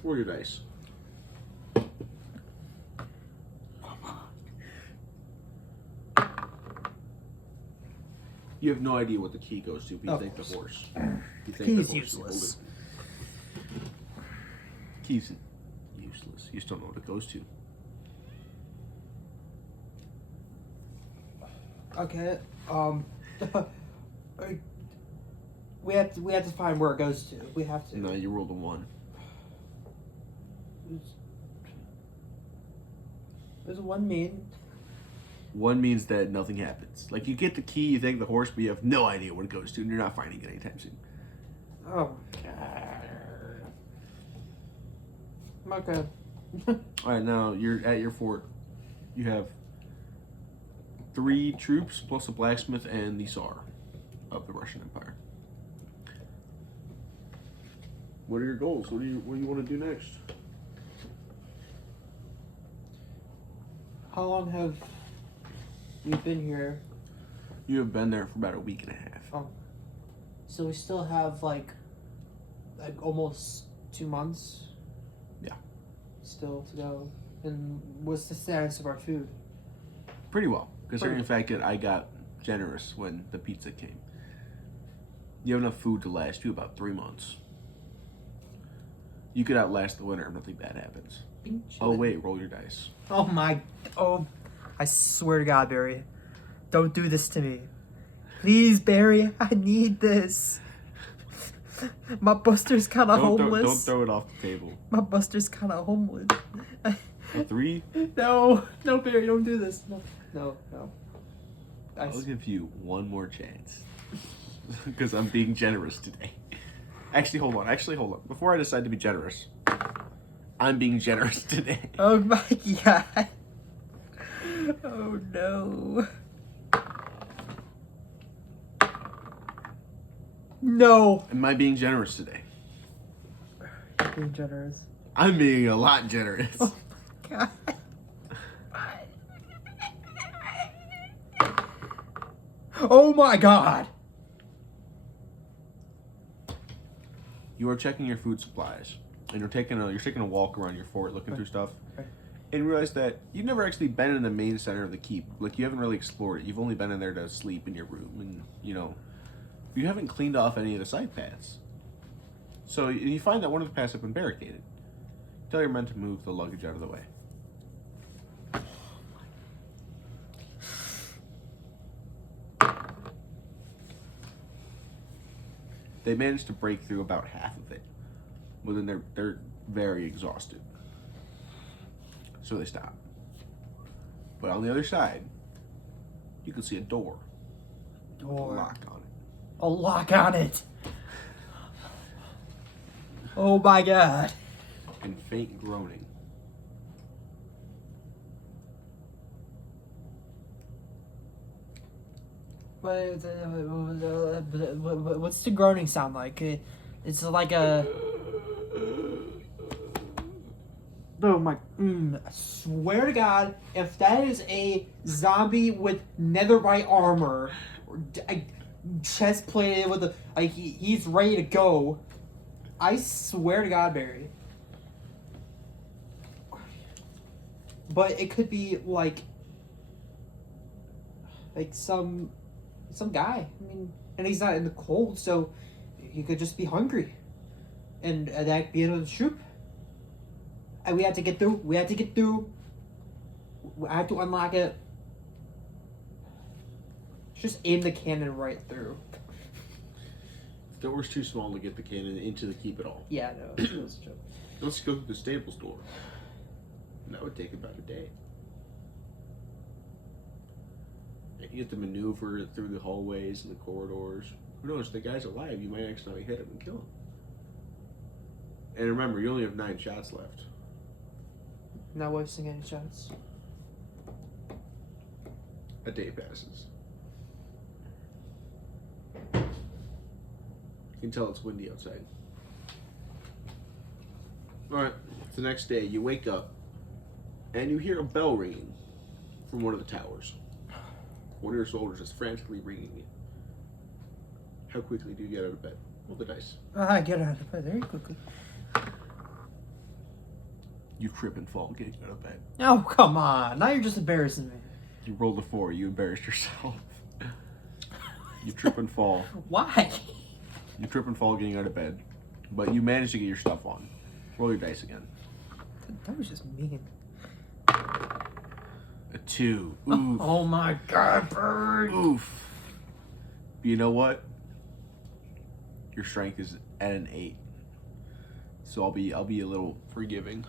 Roll your dice. You have no idea what the key goes to, but you think the horse. You think Key's the horse useless. Key's useless. You still know what it goes to. Okay. We have to find where it goes to. We have to. No, you rolled a 1. There's one mean. 1 means that nothing happens. Like you get the key, you thank the horse, but you have no idea what it goes to, and you're not finding it anytime soon. Oh God. Okay. Alright, now you're at your fort. You have 3 troops plus a blacksmith and the Tsar of the Russian Empire. What are your goals? What do you want to do next? How long have you been here? You have been there for about a week and a half. Oh. So we still have like almost 2 months. Yeah. Still to go. And what's the status of our food? Pretty well, considering the fact that I got generous when the pizza came. You have enough food to last you about 3 months. You could outlast the winter if nothing bad happens. Oh wait, roll your dice. Oh my. Oh. I swear to God, Barry. Don't do this to me. Please, Barry. I need this. My Buster's kind of homeless. Don't throw it off the table. My Buster's kind of homeless. A 3? No, Barry, don't do this. No. I'll give you one more chance. Because I'm being generous today. Actually, hold on. Before I decide to be generous, I'm being generous today. Oh my god. Oh no. No. Am I being generous today? You're being generous. I'm being a lot generous. Oh my god. Oh my god. You are checking your food supplies, and you're taking a walk around your fort, looking through stuff, Okay. and you realize that you've never actually been in the main center of the keep. Like, you haven't really explored it. You've only been in there to sleep in your room, and you haven't cleaned off any of the side paths. So you find that one of the paths have been barricaded. Tell your men to move the luggage out of the way. They managed to break through about half of it, but then they're very exhausted. So they stop. But on the other side, you can see a door. Door. Locked on it. A lock on it. Oh my god. And faint groaning. What's the groaning sound like? It's like a. Oh my! I swear to God, if that is a zombie with netherite armor, chest plated with he's ready to go. I swear to God, Barry. But it could be like some guy. I mean, and he's not in the cold, so he could just be hungry, and that could be another troop. And we have to get through. I have to unlock it. Just aim the cannon right through. The door's too small to get the cannon into the keep at all. Yeah, no, it's a joke. Let's go through the stables door. And that would take about a day. And you get to maneuver through the hallways and the corridors. Who knows? If the guy's alive, you might accidentally hit him and kill him. And remember, you only have 9 shots left. Not wasting any shots. A day passes. You can tell it's windy outside. Alright, the next day you wake up and you hear a bell ringing from one of the towers. One of your soldiers is frantically ringing it. How quickly do you get out of bed? Roll the dice. I get out of bed very quickly. You trip and fall getting out of bed. Oh, come on. Now you're just embarrassing me. You rolled a 4. You embarrassed yourself. You trip and fall. Why? You trip and fall getting out of bed. But you manage to get your stuff on. Roll your dice again. That was just mean. A 2. Oof. Oh my god, Bird. Oof. But you know what? Your strength is at an 8. So I'll be a little forgiving.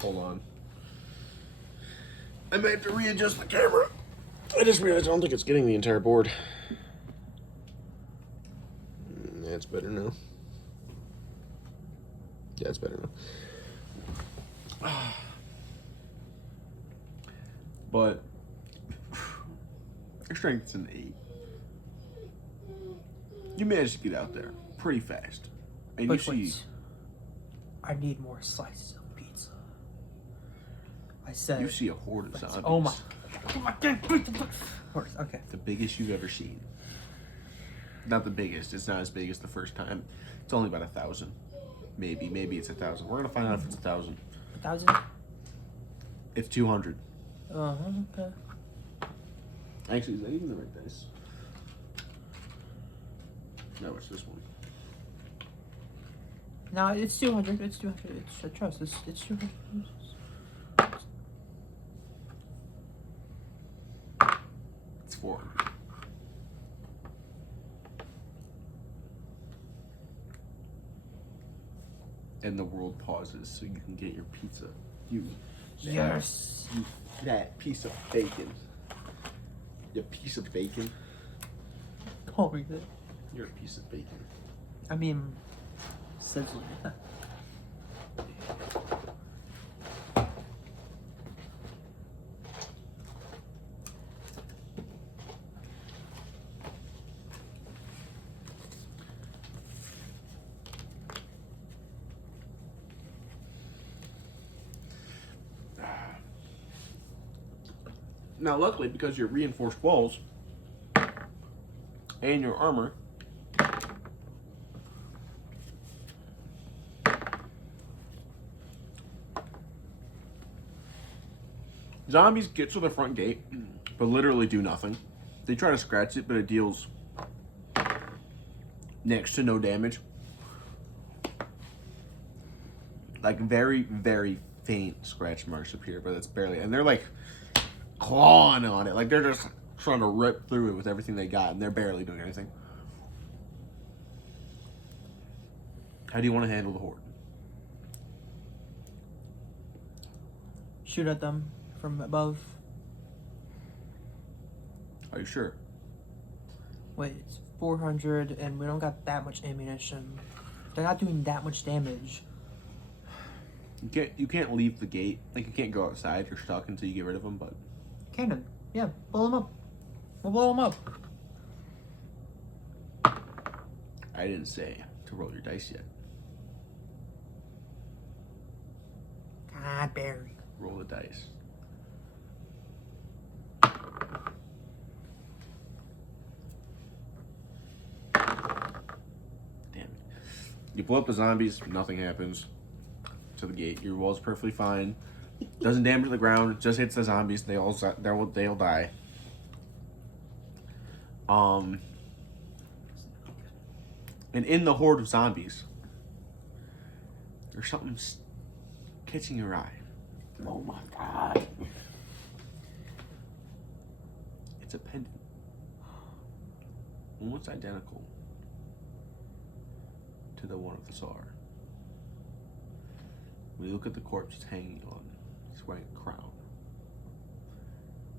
Hold on. I may have to readjust the camera. I just realized I don't think it's getting the entire board. That's better now. Yeah, it's better now. But your strength's an 8. You managed to get out there pretty fast. And But you see I need more slices of pizza. I said. you see a horde of zombies. Oh my. Okay. The biggest you've ever seen. Not the biggest. It's not as big as the first time. It's only about 1,000. Maybe it's 1,000. We're gonna find out if it's 1,000. 1,000? It's 200. Okay. Actually, is that even the right dice? No, it's this one. No, it's 200. It's 200. It's, I trust. It's 200. It's 400. And the world pauses so you can get your pizza. Yes. You fat piece of bacon. You piece of bacon. Call me that. You're a piece of bacon. I mean, sizzling. Now, luckily, because your reinforced walls and your armor, zombies get to the front gate, but literally do nothing. They try to scratch it, but it deals next to no damage. Like very, very faint scratch marks appear, but it's barely, and they're like clawing on it. Like they're just trying to rip through it with everything they got, and they're barely doing anything. How do you want to handle the horde? Shoot at them from above. Are you sure? Wait, it's 400 and we don't got that much ammunition. They're not doing that much damage. You can't leave the gate. Like you can't go outside. You're stuck until you get rid of them. But Cannon. Yeah, blow them up. We'll blow them up. I didn't say to roll your dice yet. God, Barry. Roll the dice. Damn it. You blow up the zombies, nothing happens to the gate. Your wall's perfectly fine. Doesn't damage the ground, just hits the zombies. They'll die. And in the horde of zombies, there's something catching your eye. Oh my god. It's a pendant. Almost identical to the one of the Tsar. When you look at the corpse it's hanging on, he's wearing a crown.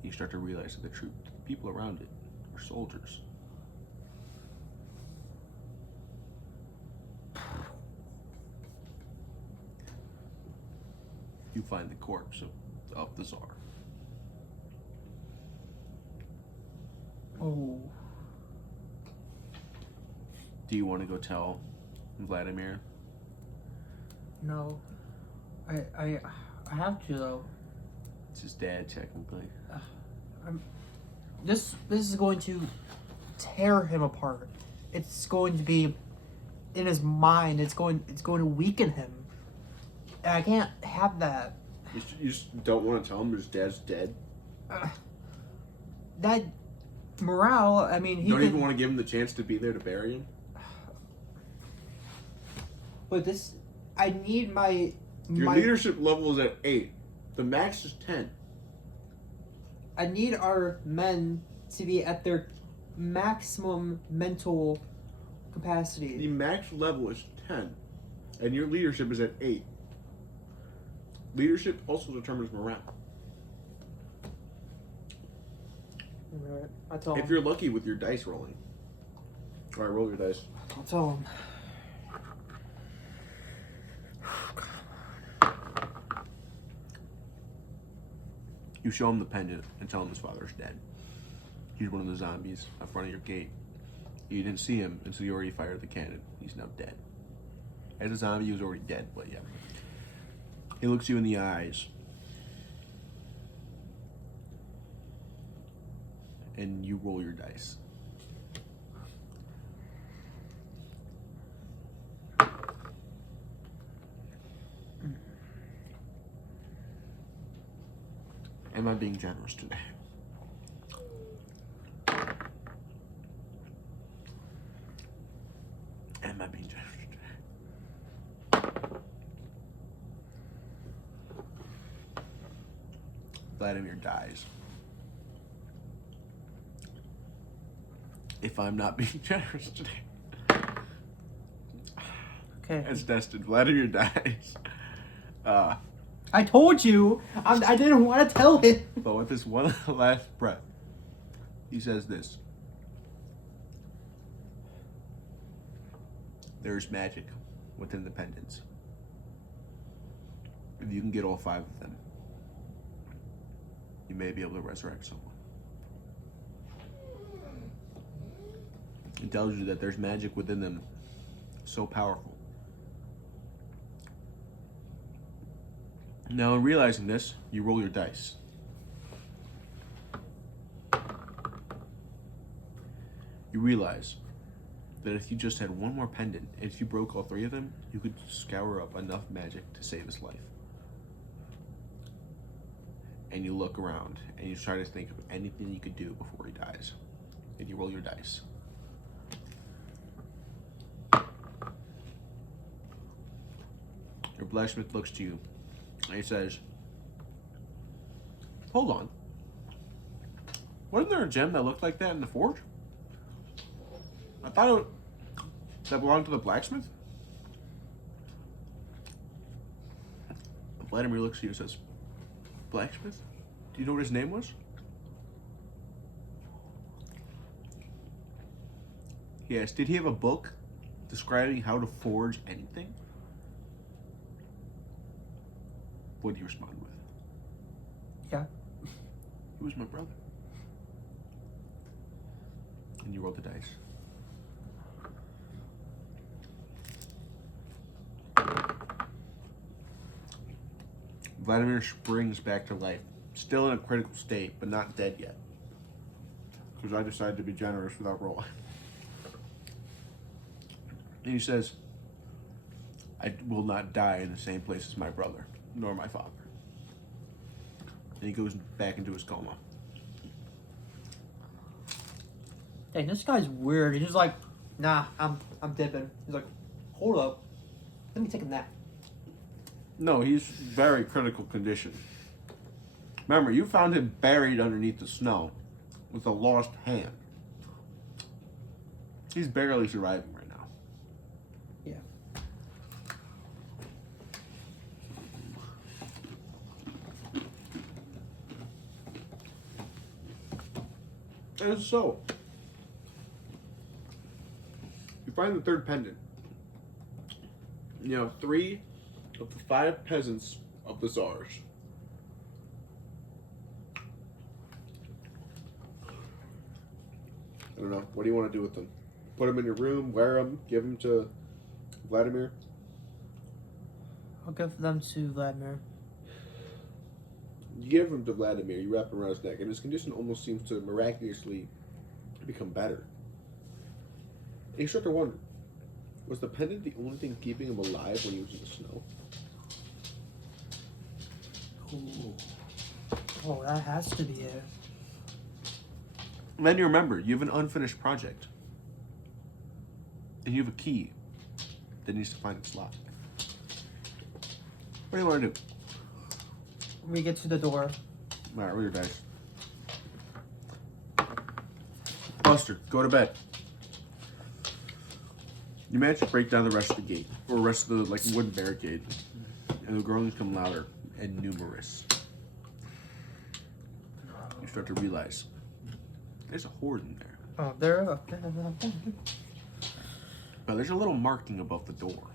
You start to realize that the people around it are soldiers. You find the corpse of the Tsar. Oh. Do you want to go tell Vladimir? No. I have to though. It's his dad, technically. This is going to tear him apart. It's going to be in his mind. It's going to weaken him. And I can't have that. You just don't want to tell him his dad's dead? That morale. I mean, You don't even want to give him the chance to be there to bury him? But this, I need my. Your leadership level is at 8. The max is 10. I need our men to be at their maximum mental capacity. The max level is 10. And your leadership is at 8. Leadership also determines morale. Alright, I tell If him. you're lucky with your dice rolling. Alright, roll your dice. I'll tell him. You show him the pendant and tell him his father's dead. He's one of the zombies in front of your gate. You didn't see him until you already fired the cannon. He's now dead. As a zombie, he was already dead, but yeah. He looks you in the eyes. And you roll your dice. Am I being generous today? Am I being generous today? Vladimir dies. If I'm not being generous today. Okay. As destined, Vladimir dies. I told you. I didn't want to tell it. But with this one last breath, he says this. There's magic within the pendants. If you can get all 5 of them, you may be able to resurrect someone. It tells you that there's magic within them so powerful. Now, in realizing this, you roll your dice. You realize that if you just had one more pendant, and if you broke all 3 of them, you could scour up enough magic to save his life. And you look around, and you try to think of anything you could do before he dies. And you roll your dice. Your blacksmith looks to you, and he says, hold on. Wasn't there a gem that looked like that in the forge? I thought that belonged to the blacksmith. Vladimir looks at you and says, blacksmith? Do you know what his name was? He asked, did he have a book describing how to forge anything? What did you respond with? Yeah. He was my brother. And you rolled the dice. Vladimir springs back to life, still in a critical state, but not dead yet. Because I decided to be generous without rolling. And he says, I will not die in the same place as my brother, nor my father. And he goes back into his coma. Dang, this guy's weird. He's like, nah, I'm dipping. He's like, hold up. Let me take a nap. No, he's very critical condition. Remember, you found him buried underneath the snow with a lost hand. He's barely surviving right now. Yeah. And so, you find the 3rd pendant. You know, 3 of the 5 peasants of the Tsars. I don't know. What do you want to do with them? Put them in your room, wear them, give them to Vladimir? I'll give them to Vladimir. You give them to Vladimir, you wrap them around his neck, and his condition almost seems to miraculously become better. And you start to wonder, was the pendant the only thing keeping him alive when he was in the snow? Ooh. Oh, that has to be it. And then you remember, you have an unfinished project. And you have a key that needs to find its lock. What do you want to do? We get to the door. Alright, roll your dice. Buster, go to bed. You manage to break down the rest of the gate, or the rest of the wooden barricade, and the groans come louder and numerous. You start to realize there's a horde in there. Oh, there. But there's a little marking above the door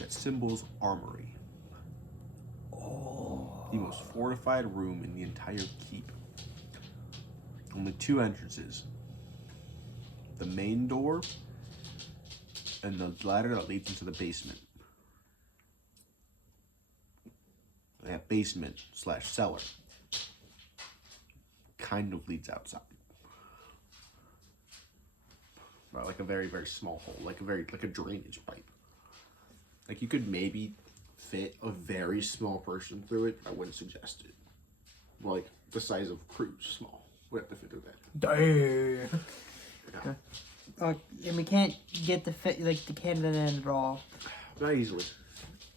that symbols armory. Oh. The most fortified room in the entire keep. Only 2 entrances. The main door and the ladder that leads into the basement. That basement / cellar kind of leads outside. Like a very, very small hole, like a drainage pipe. Like you could maybe fit a very small person through it. I wouldn't suggest it. Like the size of Cruz, small. We have to fit through that. Dang. Yeah. And we can't get the cannon in at all. Not easily.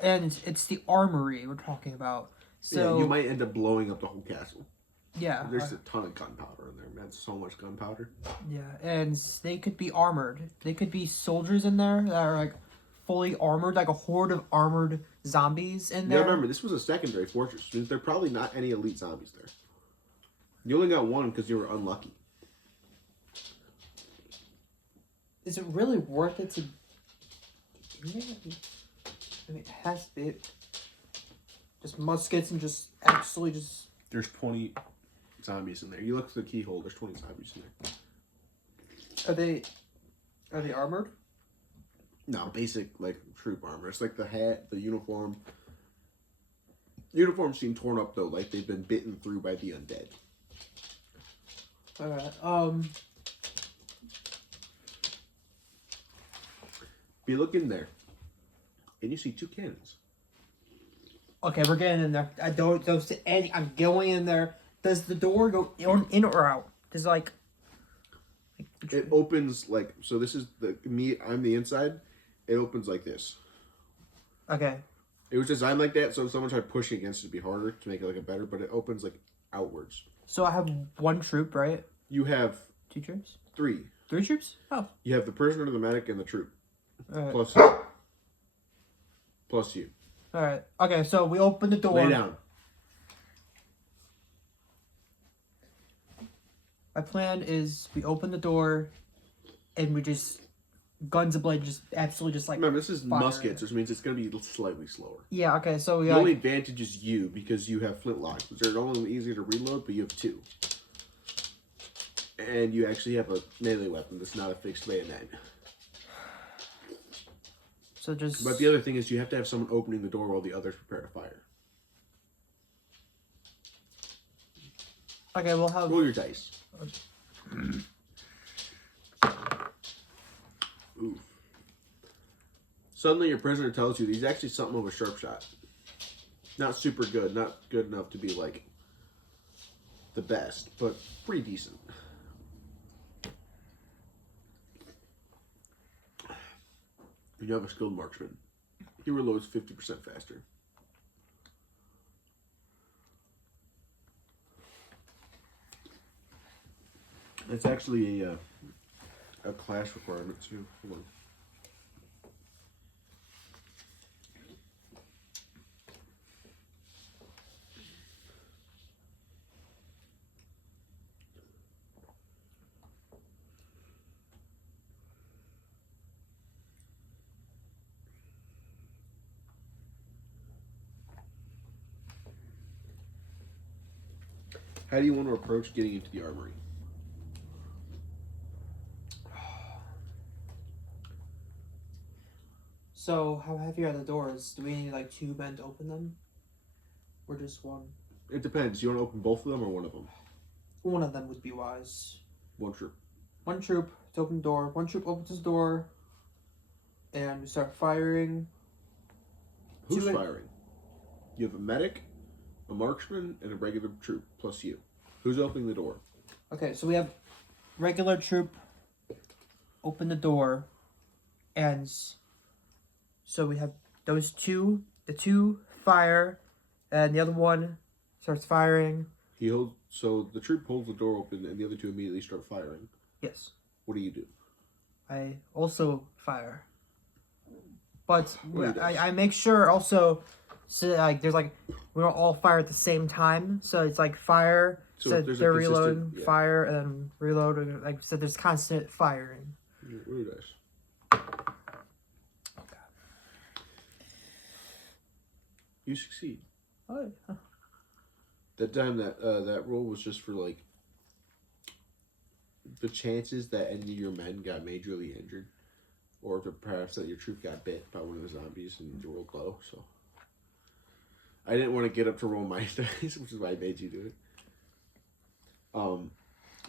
And it's the armory we're talking about. So yeah, you might end up blowing up the whole castle. Yeah. There's a ton of gunpowder in there, man. So much gunpowder. Yeah, and they could be armored. They could be soldiers in there that are like fully armored, like a horde of armored zombies in You there. gotta remember, this was a secondary fortress. Which means there are probably not any elite zombies there. You only got one because you were unlucky. Is it really worth it to? I mean, it has to be. Just muskets and just absolutely just. There's 20 zombies in there. You look through the keyhole. There's 20 zombies in there. Are they armored? No, basic like troop armor. It's like the hat, the uniform. Uniforms seem torn up though, like they've been bitten through by the undead. Alright, You look in there, and you see 2 cannons. Okay, we're getting in there. I don't see any. I'm going in there. Does the door go in or out? Does It opens like so. This is me. I'm the inside. It opens like this. Okay. It was designed like that, so if someone tried pushing against it, it'd be harder to make it like a better. But it opens like outwards. So I have 1 troop, right? You have 2 troops. 3. 3 troops? Oh. You have the prisoner, the medic, and the troop. Alright. Plus you. Alright. Okay, so we open the door. Lay down. My plan is we open the door and we just guns ablaze, just absolutely just like. Remember, this is fire. muskets, which means it's going to be slightly slower. Yeah. Okay. So we The only advantage is you because you have flintlocks, which are not only easier to reload, but you have 2. And you actually have a melee weapon that's not a fixed bayonet. So just. But the other thing is you have to have someone opening the door while the others prepare to fire. Okay, we'll have. Roll your dice. Ooh. Suddenly your prisoner tells you he's actually something of a sharp shot. Not super good, not good enough to be like the best, but pretty decent. You have a skilled marksman. He reloads 50% faster. It's actually a class requirement too. Hold on. How do you want to approach getting into the armory? So how heavy are the doors? Do we need like 2 men to open them, or just 1? It depends. You want to open both of them or one of them? One of them would be wise. 1 troop. 1 troop to open the door. 1 troop opens the door, and we start firing. Who's firing? You have a medic, a marksman, and a regular troop, plus you. Who's opening the door? Okay, so we have regular troop open the door, and so we have those 2. The 2 fire, and the other one starts firing. So the troop holds the door open, and the other 2 immediately start firing. Yes. What do you do? I also fire, but I make sure also so like there's like we don't all fire at the same time. So it's like fire. So they're reloading, fire, and then reload. And like so, there's constant firing. Roll your dice. Okay. You succeed. Oh, yeah. That time that roll was just for like the chances that any of your men got majorly injured, or perhaps that your troop got bit by one of the zombies and you rolled low. So I didn't want to get up to roll my dice, which is why I made you do it.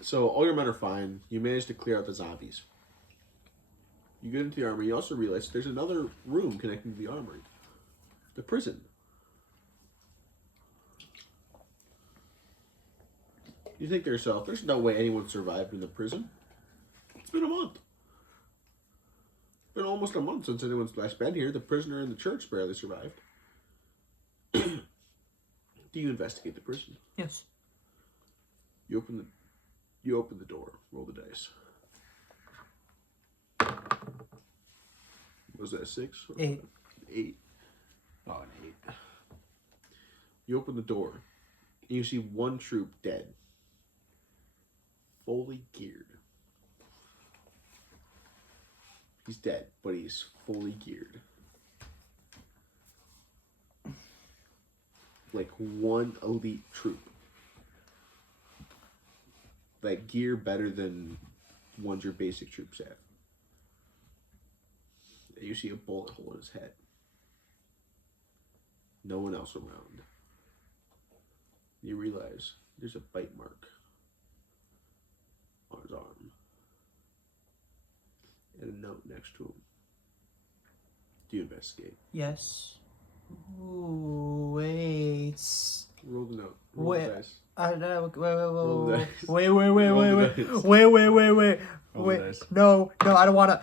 So all your men are fine. You managed to clear out the zombies. You get into the armory. You also realize there's another room connecting to the armory, the prison. You think to yourself, there's no way anyone survived in the prison. It's been a month. It's been almost a month since anyone's last been here. The prisoner in the church barely survived. Do you investigate the prison? Yes. You open the door. Roll the dice. Was that 6? 8. 8. Oh, an 8. You open the door, and you see one troop dead. Fully geared. He's dead, but he's fully geared. Like one elite troop. Like gear better than ones your basic troops have. And you see a bullet hole in his head. No one else around. You realize there's a bite mark on his arm. And a note next to him. Do you investigate? Yes. Ooh, wait. Roll the note. Roll Wait. the dice. Roll the dice. Wait. Roll the dice. Roll the dice. No, I don't wanna.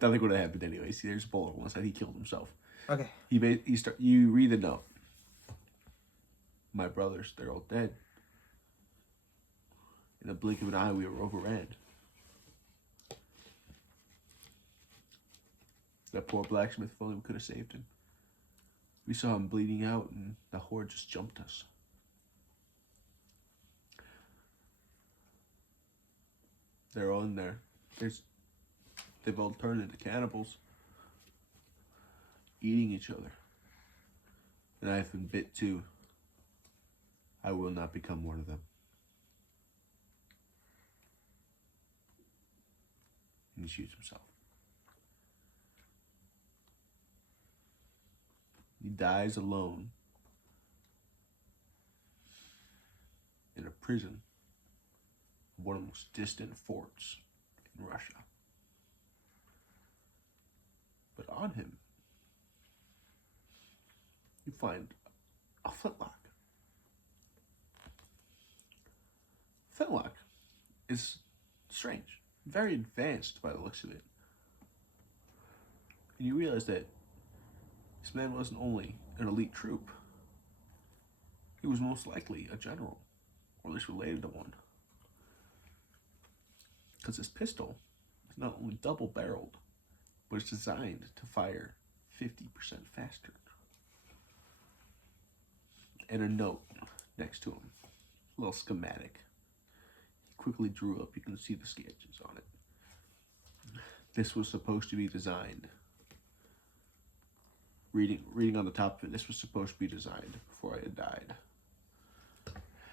Nothing would have happened anyway. See, there's a bullet on one side. He killed himself. Okay. You read the note. My brothers, they're all dead. In a blink of an eye, we were overran. That poor blacksmith, if only we could have saved him. We saw him bleeding out, and the horde just jumped us. They're all in there. They've all turned into cannibals, eating each other. And I've been bit too. I will not become one of them. And he shoots himself. He dies alone in a prison, one of the most distant forts in Russia. But on him, you find a flintlock. Flintlock is strange, very advanced by the looks of it. And you realize that this man wasn't only an elite troop, he was most likely a general, or at least related to one. Because this pistol is not only double-barreled, but it's designed to fire 50% faster. And a note next to him, a little schematic. He quickly drew up, you can see the sketches on it. This was supposed to be designed, reading on the top of it, this was supposed to be designed before I had died.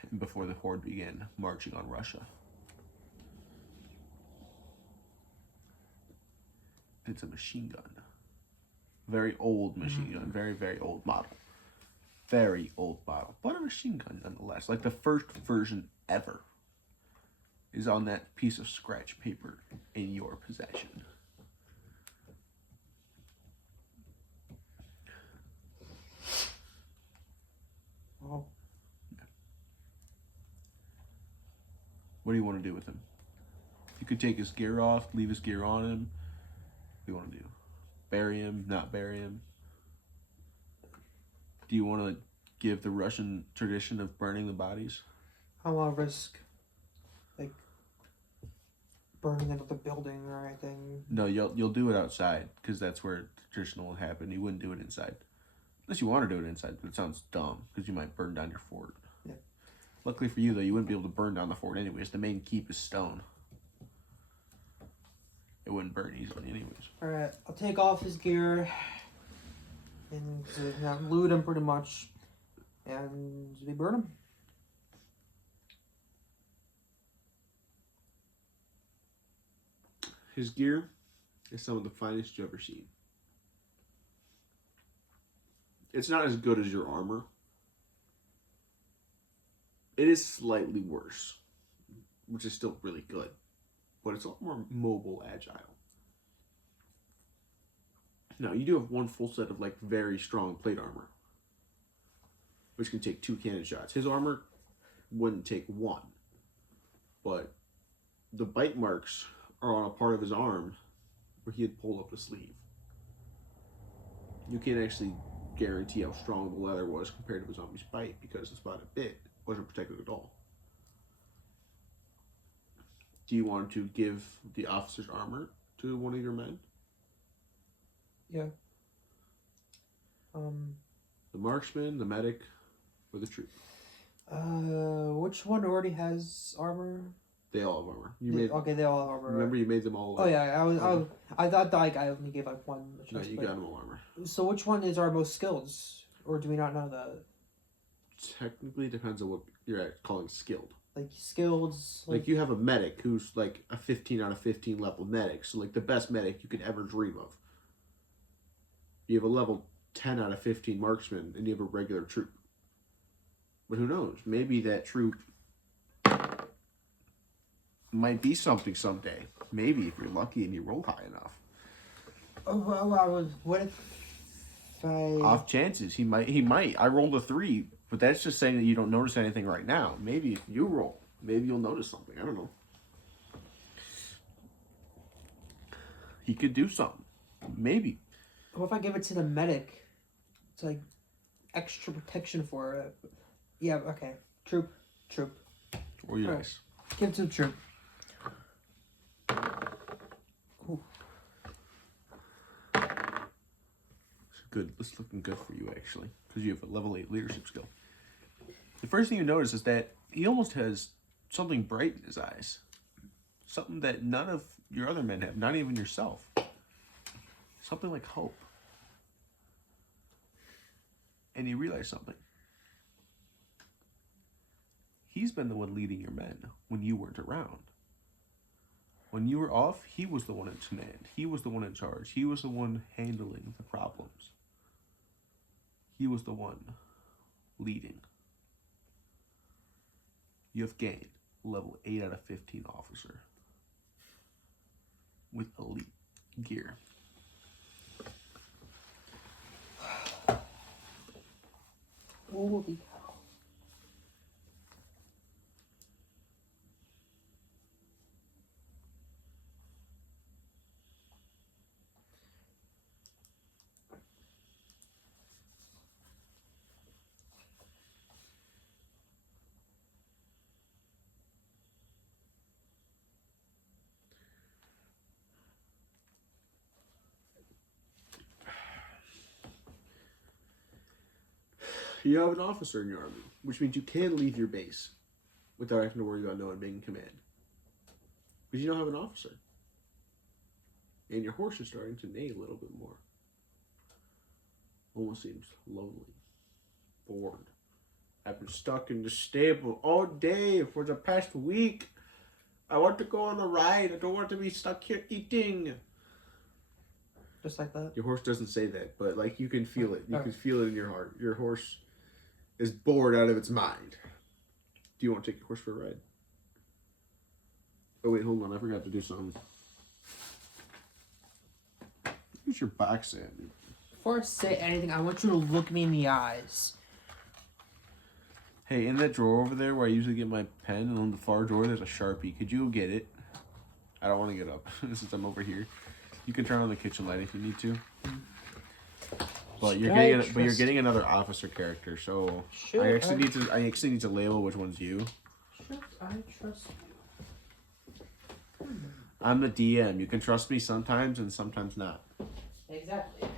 And before the horde began marching on Russia. It's a machine gun. Very old machine gun. Very, very old model. Very old model. But a machine gun nonetheless. Like the first version ever is on that piece of scratch paper in your possession. Oh. What do you want to do with him? You could take his gear off, leave his gear on him. What do you want to do? Bury him, not bury him? Do you want to give the Russian tradition of burning the bodies? I don't want to risk, like, burning another building or anything. No, you'll do it outside, because that's where the tradition will happen. You wouldn't do it inside. Unless you want to do it inside, but it sounds dumb, because you might burn down your fort. Yeah. Luckily for you, though, you wouldn't be able to burn down the fort anyways. The main keep is stone. It wouldn't burn easily anyways. Alright, I'll take off his gear and loot him pretty much. And we burn him. His gear is some of the finest you've ever seen. It's not as good as your armor. It is slightly worse, which is still really good. But it's a lot more mobile, agile. Now, you do have one full set of, like, very strong plate armor, which can take 2 cannon shots. His armor wouldn't take 1. But the bite marks are on a part of his arm where he had pulled up the sleeve. You can't actually guarantee how strong the leather was compared to his zombie's bite, because the spot it bit wasn't protected at all. Do you want to give the officer's armor to one of your men? Yeah. The marksman, the medic, or the troop? Which one already has armor? They all have armor. Okay, they all have armor. Remember, you made them all. Oh yeah, I thought like I only gave like one. No, you got them all armor. So which one is our most skilled, or do we not know that? Technically, depends on what you're calling skilled. Like skilled. Like you have a medic who's like a 15 out of 15 level medic, so like the best medic you could ever dream of. You have a level 10 out of 15 marksman, and you have a regular troop. But who knows? Maybe that troop might be something someday. Maybe if you're lucky and you roll high enough. Oh well, what if I... Off chances, he might. I rolled a 3, but that's just saying that you don't notice anything right now. Maybe if you roll, maybe you'll notice something. I don't know. He could do something. Maybe. What if I give it to the medic? It's like extra protection for it. Yeah, okay. Troop. Or your dice. Give it to the troop. Ooh. Good. This is looking good for you, actually, because you have a level 8 leadership skill. The first thing you notice is that he almost has something bright in his eyes. Something that none of your other men have, not even yourself. Something like hope. And you realize something. He's been the one leading your men when you weren't around. When you were off, he was the one in command. He was the one in charge. He was the one handling the problems. He was the one leading. You have gained level 8 out of 15 officer with elite gear. Holy cow. You have an officer in your army, which means you can leave your base without having to worry about no one being in command. Because you don't have an officer. And your horse is starting to neigh a little bit more. Almost seems lonely. Bored. I've been stuck in the stable all day for the past week. I want to go on a ride. I don't want to be stuck here eating. Just like that? Your horse doesn't say that, but like you can feel it. You can feel it in your heart. Your horse is bored out of its mind. Do you want to take your horse for a ride? Oh wait, hold on. I forgot to do something. Where's your box at? Before I say anything, I want you to look me in the eyes. Hey, in that drawer over there where I usually get my pen, and on the far drawer there's a Sharpie. Could you get it? I don't want to get up since I'm over here. You can turn on the kitchen light if you need to. But you're getting another officer character, so I actually need to label which one's you. Should I trust you? I'm the DM. You can trust me sometimes and sometimes not. Exactly.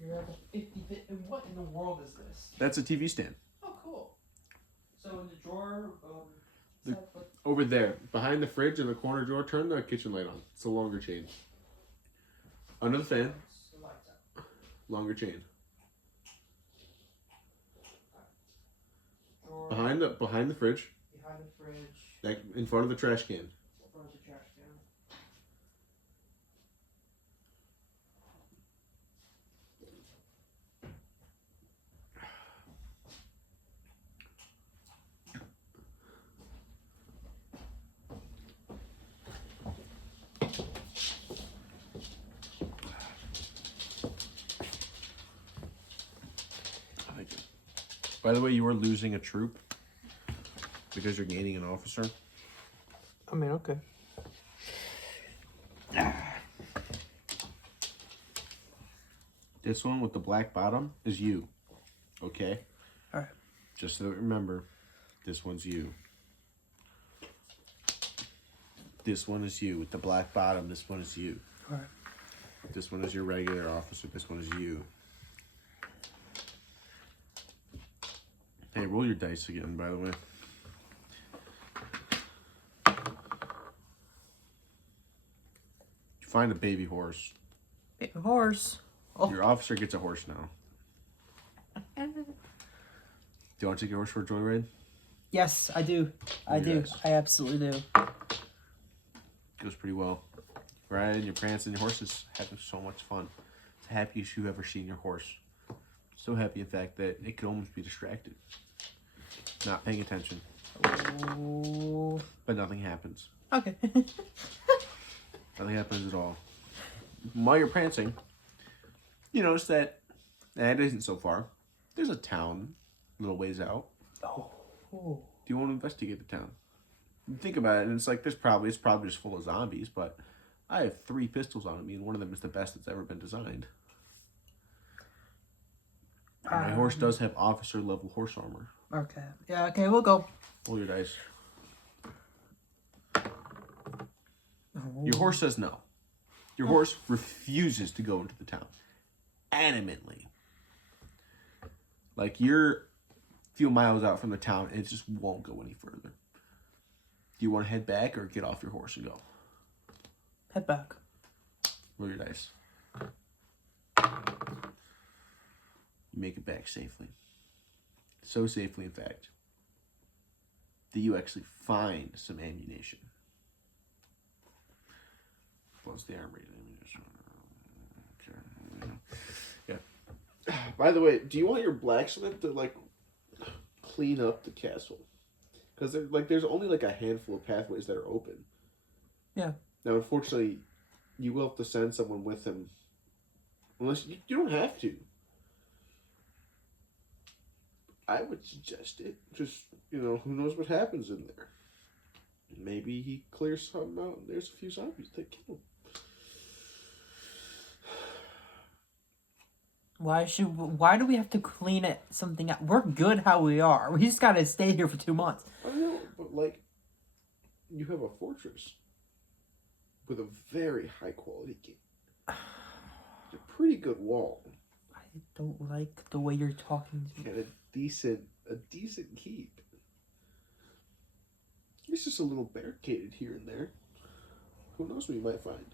You're like a 50-bit. And what in the world is this? That's a TV stand. Oh, cool. So in the drawer, over there, behind the fridge in the corner drawer, turn the kitchen light on. It's a longer chain. Under the fan. Longer chain. Drawer. Behind the fridge. Behind the fridge. Like in front of the trash can. In front of the trash can. By the way, you are losing a troop because you're gaining an officer. I mean, okay. This one with the black bottom is you. Okay? Alright. Just so that remember, this one's you. This one is you with the black bottom. This one is you. Alright. This one is your regular officer. This one is you. roll your dice again, by the way. You find a baby horse. Baby horse. Oh. Your officer gets a horse now. Do you want to take your horse for a joyride? Yes, I do. I do. Yes. I absolutely do. Goes pretty well. Riding your prance and your horse is having so much fun. It's the happiest you've ever seen your horse. So happy, in fact, that it could almost be distracted. Not paying attention. Oh. But nothing happens. Okay. Nothing happens at all. While you're prancing, you notice that it isn't so far. There's a town a little ways out. Oh. Do you want to investigate the town? You think about it, and it's like it's probably just full of zombies, but I have 3 pistols on me, and one of them is the best that's ever been designed. And my horse does have officer level horse armor. Okay. Yeah, okay, we'll go. Roll your dice. Oh. Your horse says no. Your horse refuses to go into the town. Adamantly. Like you're a few miles out from the town and it just won't go any further. Do you want to head back or get off your horse and go? Head back. Roll your dice. You make it back safely. So safely, in fact, that you actually find some ammunition. Plus the armory ammunition. Okay. Yeah. By the way, do you want your blacksmith to like clean up the castle? Because there's only like a handful of pathways that are open. Yeah. Now, unfortunately, you will have to send someone with him. Unless you don't have to. I would suggest it. Just, who knows what happens in there. Maybe he clears something out and there's a few zombies that kill him. Why do we have to clean something out? We're good how we are. We just gotta stay here for 2 months. I know, but you have a fortress with a very high quality gate. It's a pretty good wall. I don't like the way you're talking to me. And a decent keep. It's just a little barricaded here and there. Who knows what you might find?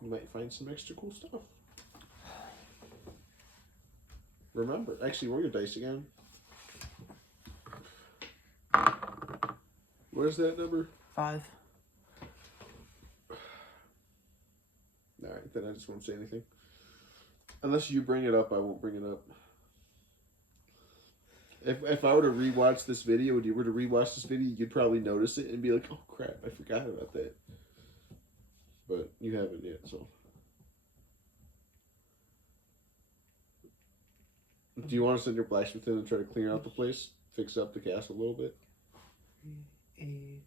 You might find some extra cool stuff. Remember, actually, roll your dice again. Where's that number? 5. Alright, then I just won't say anything. Unless you bring it up, I won't bring it up. If I were to rewatch this video, and you were to rewatch this video, you'd probably notice it and be like, oh crap, I forgot about that. But you haven't yet, so. Do you want to send your blacksmith in and try to clear out the place? Fix up the castle a little bit? A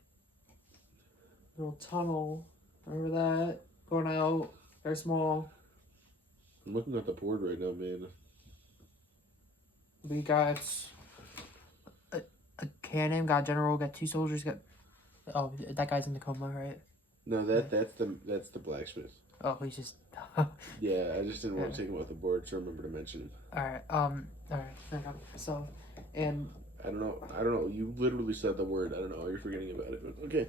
little tunnel. Remember that? Going out. Very small. I'm looking at the board right now, man. We got a cannon, got general, got 2 soldiers, got... Oh, that guy's in the coma, right? No, that's the blacksmith. Oh, he's just... Yeah, I just didn't want to take him off the board, so remember to mention him. Alright, so, and... I don't know. You literally said the word. I don't know. You're forgetting about it, but okay.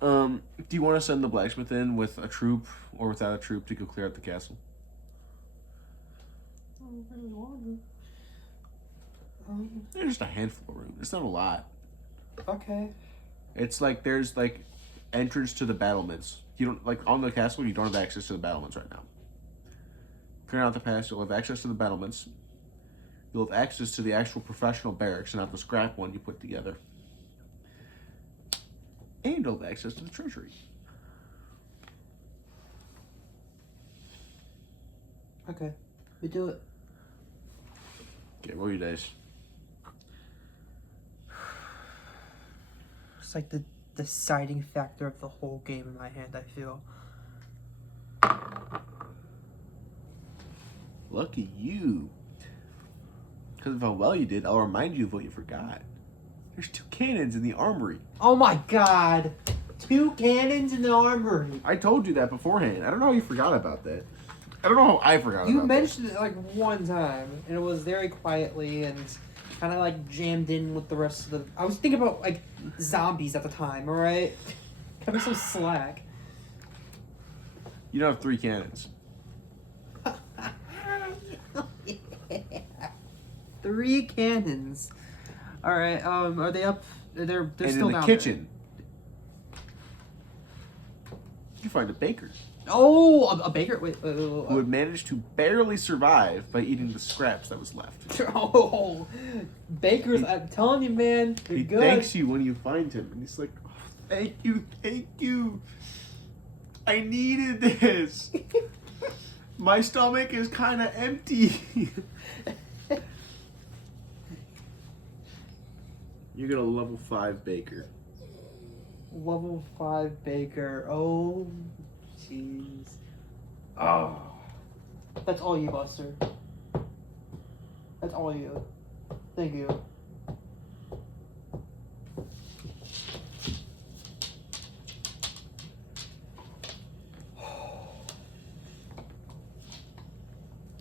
Do you want to send the blacksmith in with a troop or without a troop to go clear out the castle? I don't really want to. There's just a handful of rooms. It's not a lot. Okay. It's like there's like entrance to the battlements. You don't on the castle. You don't have access to the battlements right now. Clearing out the pass, you'll have access to the battlements. You'll have access to the actual professional barracks and not the scrap one you put together. And you'll have access to the treasury. Okay. We do it. Okay, roll your dice. It's like the deciding factor of the whole game in my hand, I feel. Lucky you. Because of how well you did, I'll remind you of what you forgot. There's 2 cannons in the armory. Oh my god! 2 cannons in the armory! I told you that beforehand. I don't know how you forgot about that. I don't know how I forgot about that. You mentioned it like one time, and it was very quietly, and kind of like jammed in with the rest of the. I was thinking about like zombies at the time. All right, cut me some slack. You don't have 3 cannons. 3 cannons. All right. Are they up? They're and still in the down kitchen, you find a baker there. Oh, a baker. Wait. who had managed to barely survive by eating the scraps that was left. Oh, bakers! I'm telling you, man, they're He good. thanks you when you find him, and he's like, oh, thank you. I needed this. My stomach is kind of empty. You're gonna level 5 baker. Level 5 baker. Oh, jeez. Oh, that's all you, Buster. That's all you. Thank you.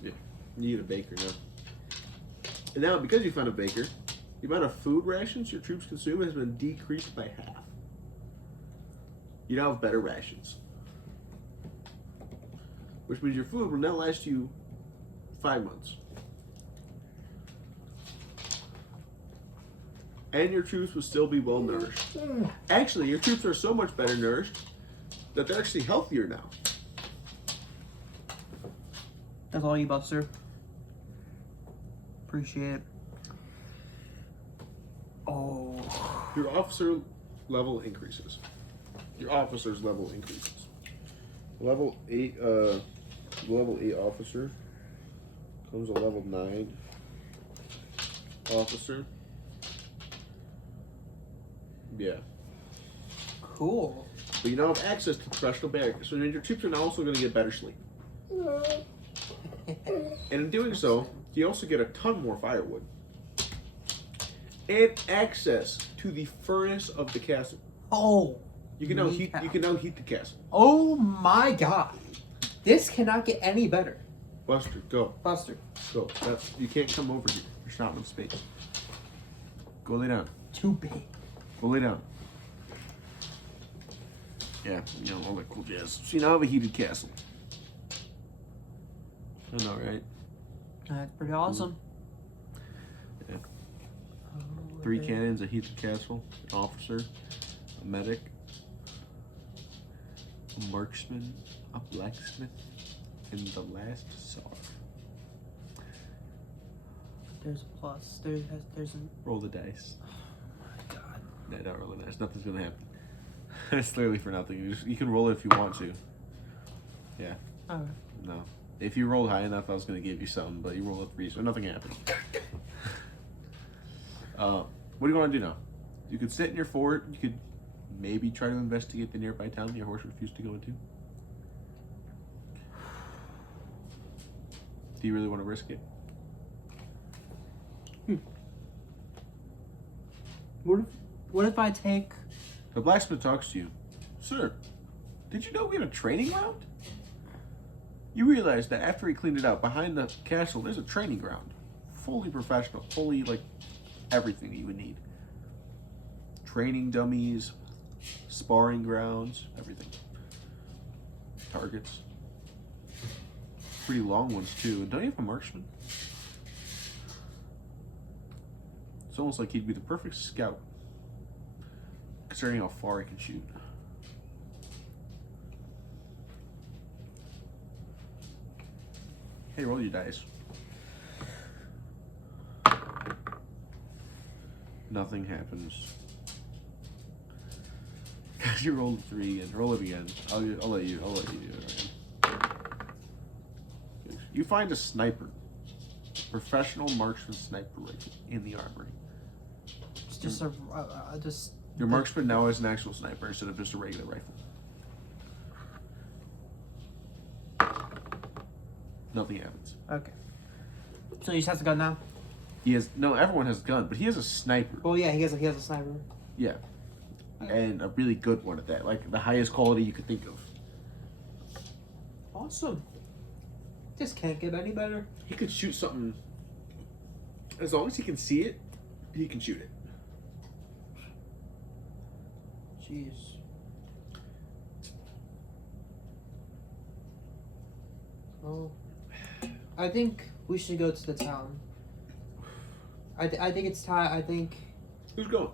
Yeah, you need a baker now. And now, because you found a baker, the amount of food rations your troops consume has been decreased by half. You now have better rations. Which means your food will now last you 5 months. And your troops will still be well nourished. Actually, your troops are so much better nourished that they're actually healthier now. That's all you, Buster. Appreciate it. Oh. Your officer level increases. Your officer's level increases. Level 8 officer comes a level 9 officer. Yeah. Cool. But you now have access to professional barracks, so your troops are now also going to get better sleep. And in doing so, you also get a ton more firewood. And access to the furnace of the castle. Oh. You can now heat the castle. Oh my god. This cannot get any better. Buster, go. Buster. Go. You can't come over here. There's not enough space. Go lay down. Too big. Go lay down. Yeah, you know, all that cool jazz. So you now have a heated castle. I know, right? That's pretty awesome. Yeah. 3 cannons, a heated castle, an officer, a medic, a marksman, a blacksmith, and the last czar. There's a plus. There's a... Roll the dice. Oh my god. No, don't roll the dice. Nothing's gonna happen. It's literally for nothing. You can roll it if you want to. Yeah. Alright. No. If you rolled high enough, I was gonna give you something, but you rolled a 3, so nothing happened. What do you want to do now? You could sit in your fort. You could maybe try to investigate the nearby town your horse refused to go into. Do you really want to risk it? What if I take... The blacksmith talks to you. Sir, did you know we had a training ground? You realize that after he cleaned it out, behind the castle, there's a training ground. Fully professional, fully, like, everything that you would need. Training dummies, sparring grounds, everything. Targets. Pretty long ones, too. And don't you have a marksman? It's almost like he'd be the perfect scout, considering how far he can shoot. Hey, roll your dice. Nothing happens. You rolled 3 again. Roll it again. I'll let you do it again. You find a sniper. Professional marksman sniper rifle in the armory. It's just just... Your marksman now is an actual sniper instead of just a regular rifle. Nothing happens. Okay. So he just has a gun now? Everyone has a gun, but he has a sniper. Oh yeah, he has a sniper. Yeah. And a really good one at that. Like the highest quality you could think of. Awesome. This can't get any better. He could shoot something. As long as he can see it, He can shoot it. Jeez. Well, I think we should go to the town. I think it's time. I think Who's going?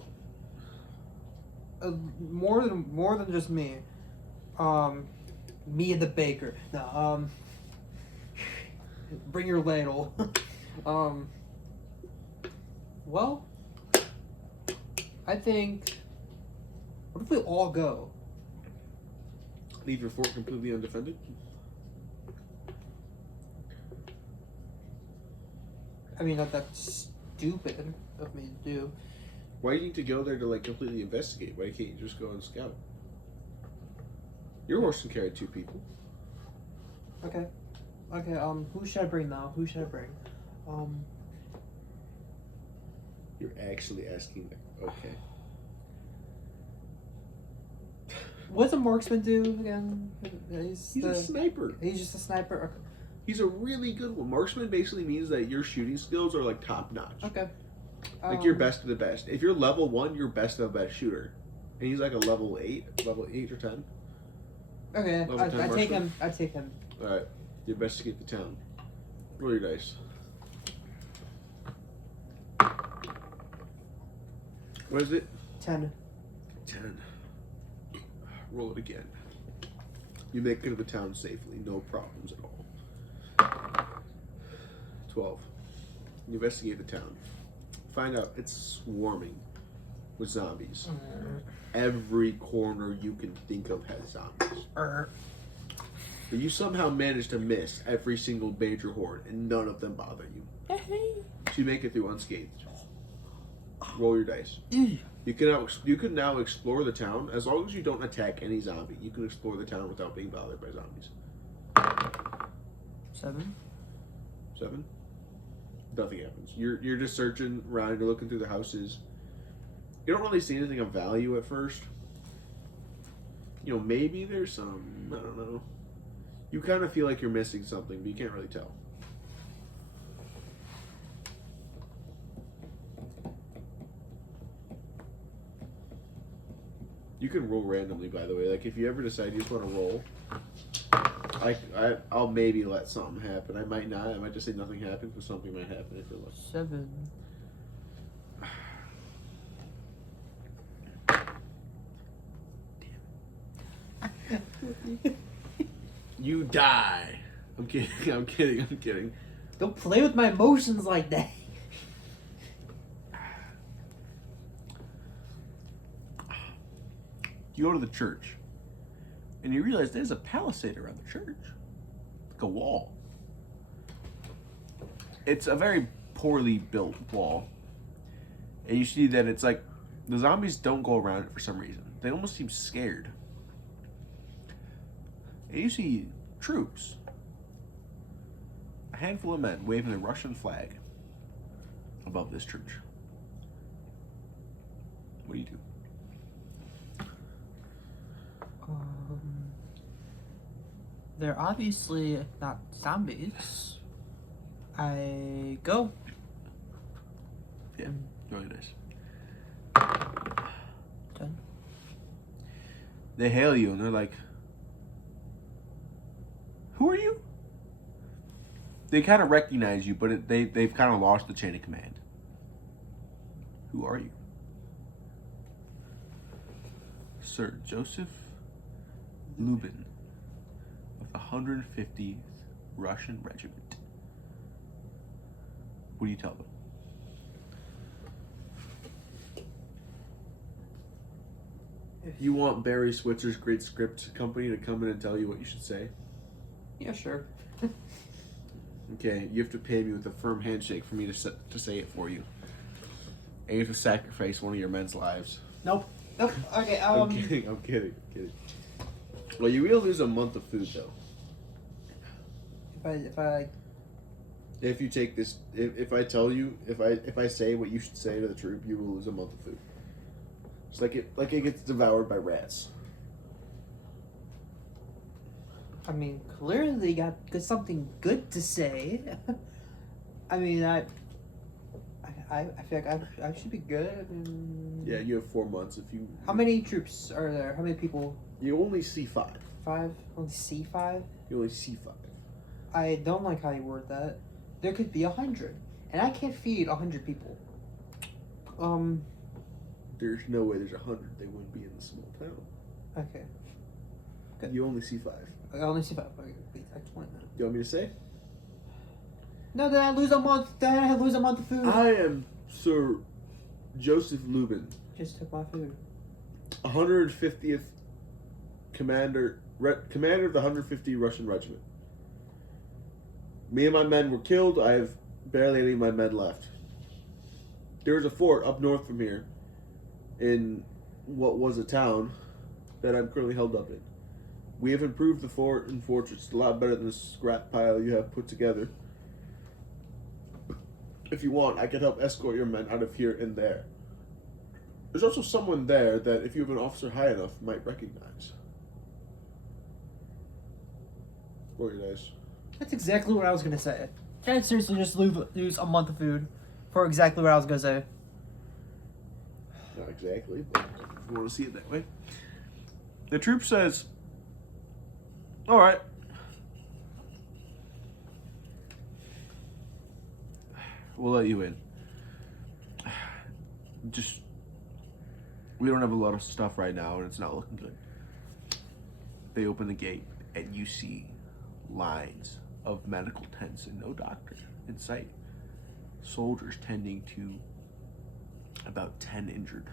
more than just me. Me and the baker. No. Bring your ladle. Well, I think. What if we all go? Leave your fort completely undefended? I mean, that's stupid of me to do. Why do you need to go there to like completely investigate? Why can't you just go and scout? Your horse can carry 2 people. Okay. Who should I bring now? Who should I bring? You're actually asking that. Okay. What's a marksman do again? He's a sniper. He's just a sniper. Okay. He's a really good one. Marksman basically means that your shooting skills are like top notch. Okay. Like you're best of the best. If you're level 1, you're best of the best shooter. And he's like a level 8 or 10. Okay, Level 10 I take marksman? him. I take him. Alright. You investigate the town. Roll your dice. What is it? 10. 10. Roll it again. You make it to the town safely. No problems at all. 12. You investigate the town. Find out it's swarming with zombies. Every corner you can think of has zombies. But you somehow manage to miss every single major horde, and none of them bother you. So you make it through unscathed. Roll your dice. You can now explore the town. As long as you don't attack any zombie, you can explore the town without being bothered by zombies. 7. 7? Nothing happens. You're just searching around, you're looking through the houses. You don't really see anything of value at first. You know, maybe there's some, I don't know. You kind of feel like you're missing something, but you can't really tell. You can roll randomly, by the way. Like, if you ever decide you just want to roll, I'll maybe let something happen. I might not. I might just say nothing happened, but something might happen if you're lucky. 7. You die. I'm kidding. I'm kidding. Don't play with my emotions like that. You go to the church, and you realize there's a palisade around the church, like a wall. It's a very poorly built wall, and you see that it's like the zombies don't go around it for some reason. They almost seem scared. And you see troops, a handful of men waving the Russian flag above this church. What do you do? They're obviously not zombies. I go. Yeah, roll your dice. 10. They hail you and they're like, "Who are you?" They kind of recognize you, but they've kind of lost the chain of command. Who are you? Sir Joseph Lubin of the 150th Russian Regiment. What do you tell them? You want Barry Switzer's Great Script Company to come in and tell you what you should say? Yeah, sure. Okay, you have to pay me with a firm handshake for me to say it for you. And you have to sacrifice one of your men's lives. Nope. Okay, I'm kidding. Well, you will lose a month of food, though. If you take this, if I tell you, if I say what you should say to the troop, you will lose a month of food. It's like it gets devoured by rats. I mean, clearly they got something good to say. I mean, I I feel like I should be good. Yeah, you have 4 months if you. How many troops are there? How many people? You only see 5. 5? Only C5? You only see 5. I don't like how you word that. There could be 100, and I can't feed 100 people. There's no way there's 100. They wouldn't be in the small town. Okay. Good. You only see 5. I only see 5. Okay, explain that. You want me to say? No, then I lose a month. Then I lose a month of food. I am Sir Joseph Lubin, Just took my food. 150th commander of the 150 Russian regiment. Me and my men were killed. I have barely any of my men left. There is a fort up north from here in what was a town that I'm currently held up in. We have improved the fort and fortress a lot better than the scrap pile you have put together. If you want, I can help escort your men out of here and there. There's also someone there that, if you have an officer high enough, might recognize. Roll your dice. That's exactly what I was gonna say. Can I seriously just lose a month of food for exactly what I was gonna say? Not exactly, but if you want to see it that way. The troop says, all right. We'll let you in. Just, we don't have a lot of stuff right now, and it's not looking good. They open the gate, and you see lines of medical tents and no doctor in sight. Soldiers tending to about 10 injured,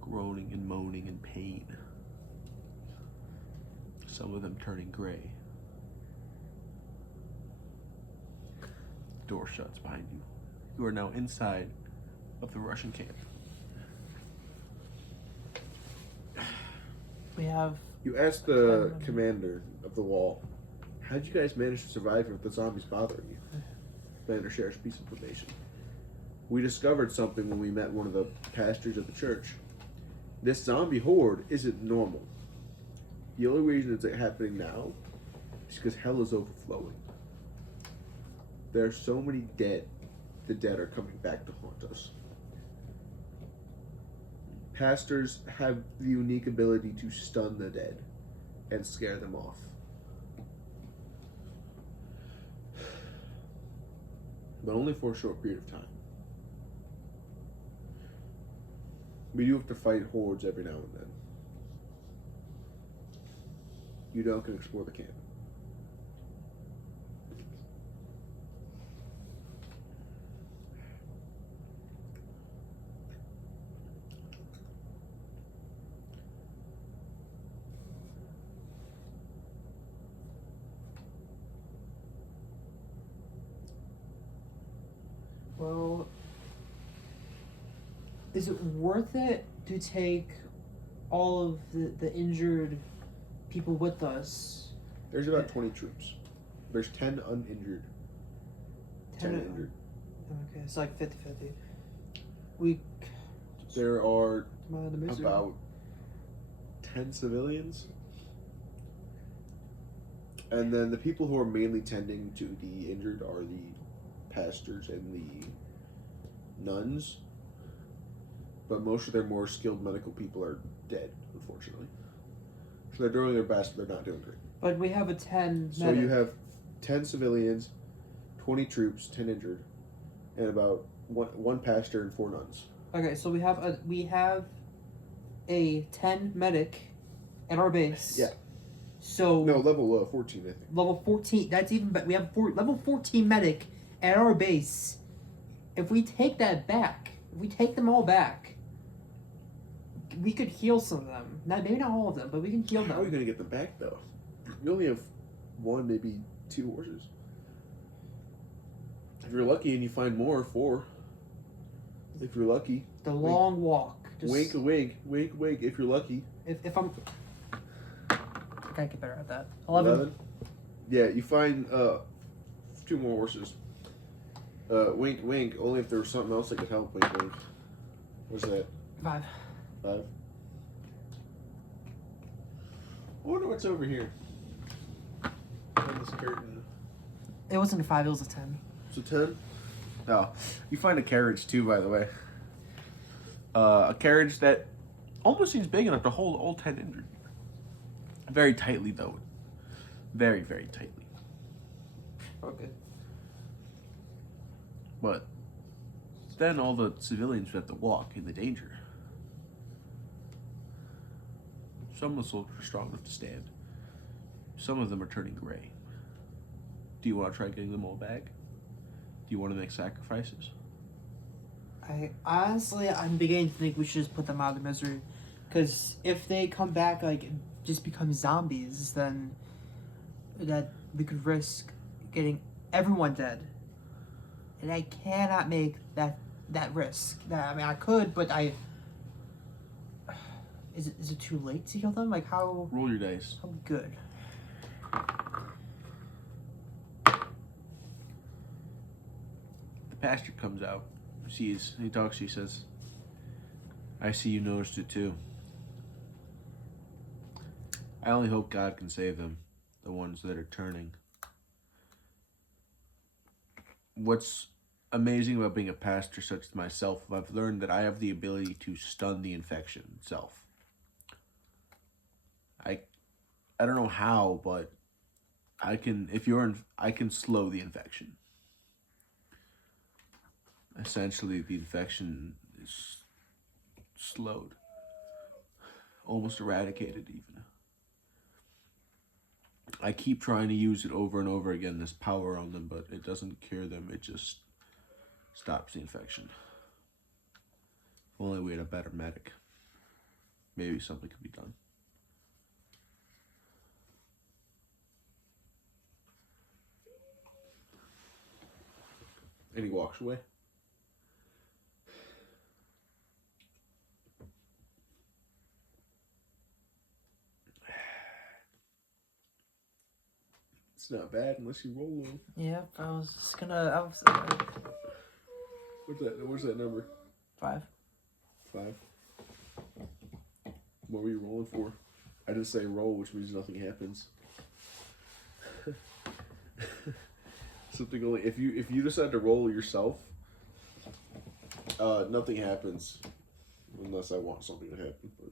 groaning and moaning in pain. Some of them turning gray. Door shuts behind you. You are now inside of the Russian camp. We have. You ask the commander of the wall, how'd you guys manage to survive with the zombies bothering you? Commander shares piece of information. We discovered something when we met one of the pastors of the church. This zombie horde isn't normal. The only reason it's happening now is because hell is overflowing. There are so many dead. The dead are coming back to haunt us. Pastors have the unique ability to stun the dead and scare them off. But only for a short period of time. We do have to fight hordes every now and then. You don't can explore the camp. Well, is it worth it to take all of the injured people with us? There's about 20 troops. There's 10 uninjured. 10 injured. Okay, it's like 50-50. We. There are About about 10 civilians. And then the people who are mainly tending to the injured are the pastors and the nuns. But most of their more skilled medical people are dead, unfortunately. So they're doing their best, but they're not doing great. But we have a 10 So medic. you have 10 civilians, 20 troops, 10 injured, and about one pastor and 4 nuns. Okay, so we have a 10 medic at our base. Yeah. So No, level 14, I think. level 14. That's even better. We have level 14 medic at our base. If we take that back, if we take them all back, we could heal some of them. Maybe not all of them, but we can heal them. How are you going to get them back, though? You only have 1, maybe 2 horses. If you're lucky and you find more, 4. If you're lucky. The long walk. Wink, wink, wink, wink, if you're lucky. If I'm... I gotta get better at that. 11. Yeah, you find 2 more horses. Wink, wink, only if there was something else that could help. Wink, wink. What's that? 5. 5? I wonder what's over here. On this curtain. It wasn't a 5, it was a 10. It's a 10? Oh, you find a carriage too, by the way. A carriage that almost seems big enough to hold all 10 injured. Very tightly, though. Very, very tightly. Okay. But then all the civilians have to walk in the danger. Some of the soldiers are strong enough to stand. Some of them are turning gray. Do you want to try getting them all back? Do you want to make sacrifices? I'm beginning to think we should just put them out of misery, because if they come back like just become zombies, then that we could risk getting everyone dead, and I cannot make that risk. I mean, I could, but is it too late to heal them? Like how? Roll your dice. How good? The pastor comes out. He talks. He says, "I see you noticed it too. I only hope God can save them, the ones that are turning. What's amazing about being a pastor such as myself, I've learned that I have the ability to stun the infection itself. I don't know how, but I can. I can slow the infection. Essentially, the infection is slowed, almost eradicated, even. I keep trying to use it over and over again, this power on them, but it doesn't cure them. It just stops the infection. If only we had a better medic. Maybe something could be done." And he walks away. It's not bad unless you roll one. Yeah, I was just gonna. What's that number? 5. 5. What were you rolling for? I didn't say roll, which means nothing happens. Something only if you decide to roll yourself, nothing happens unless I want something to happen. But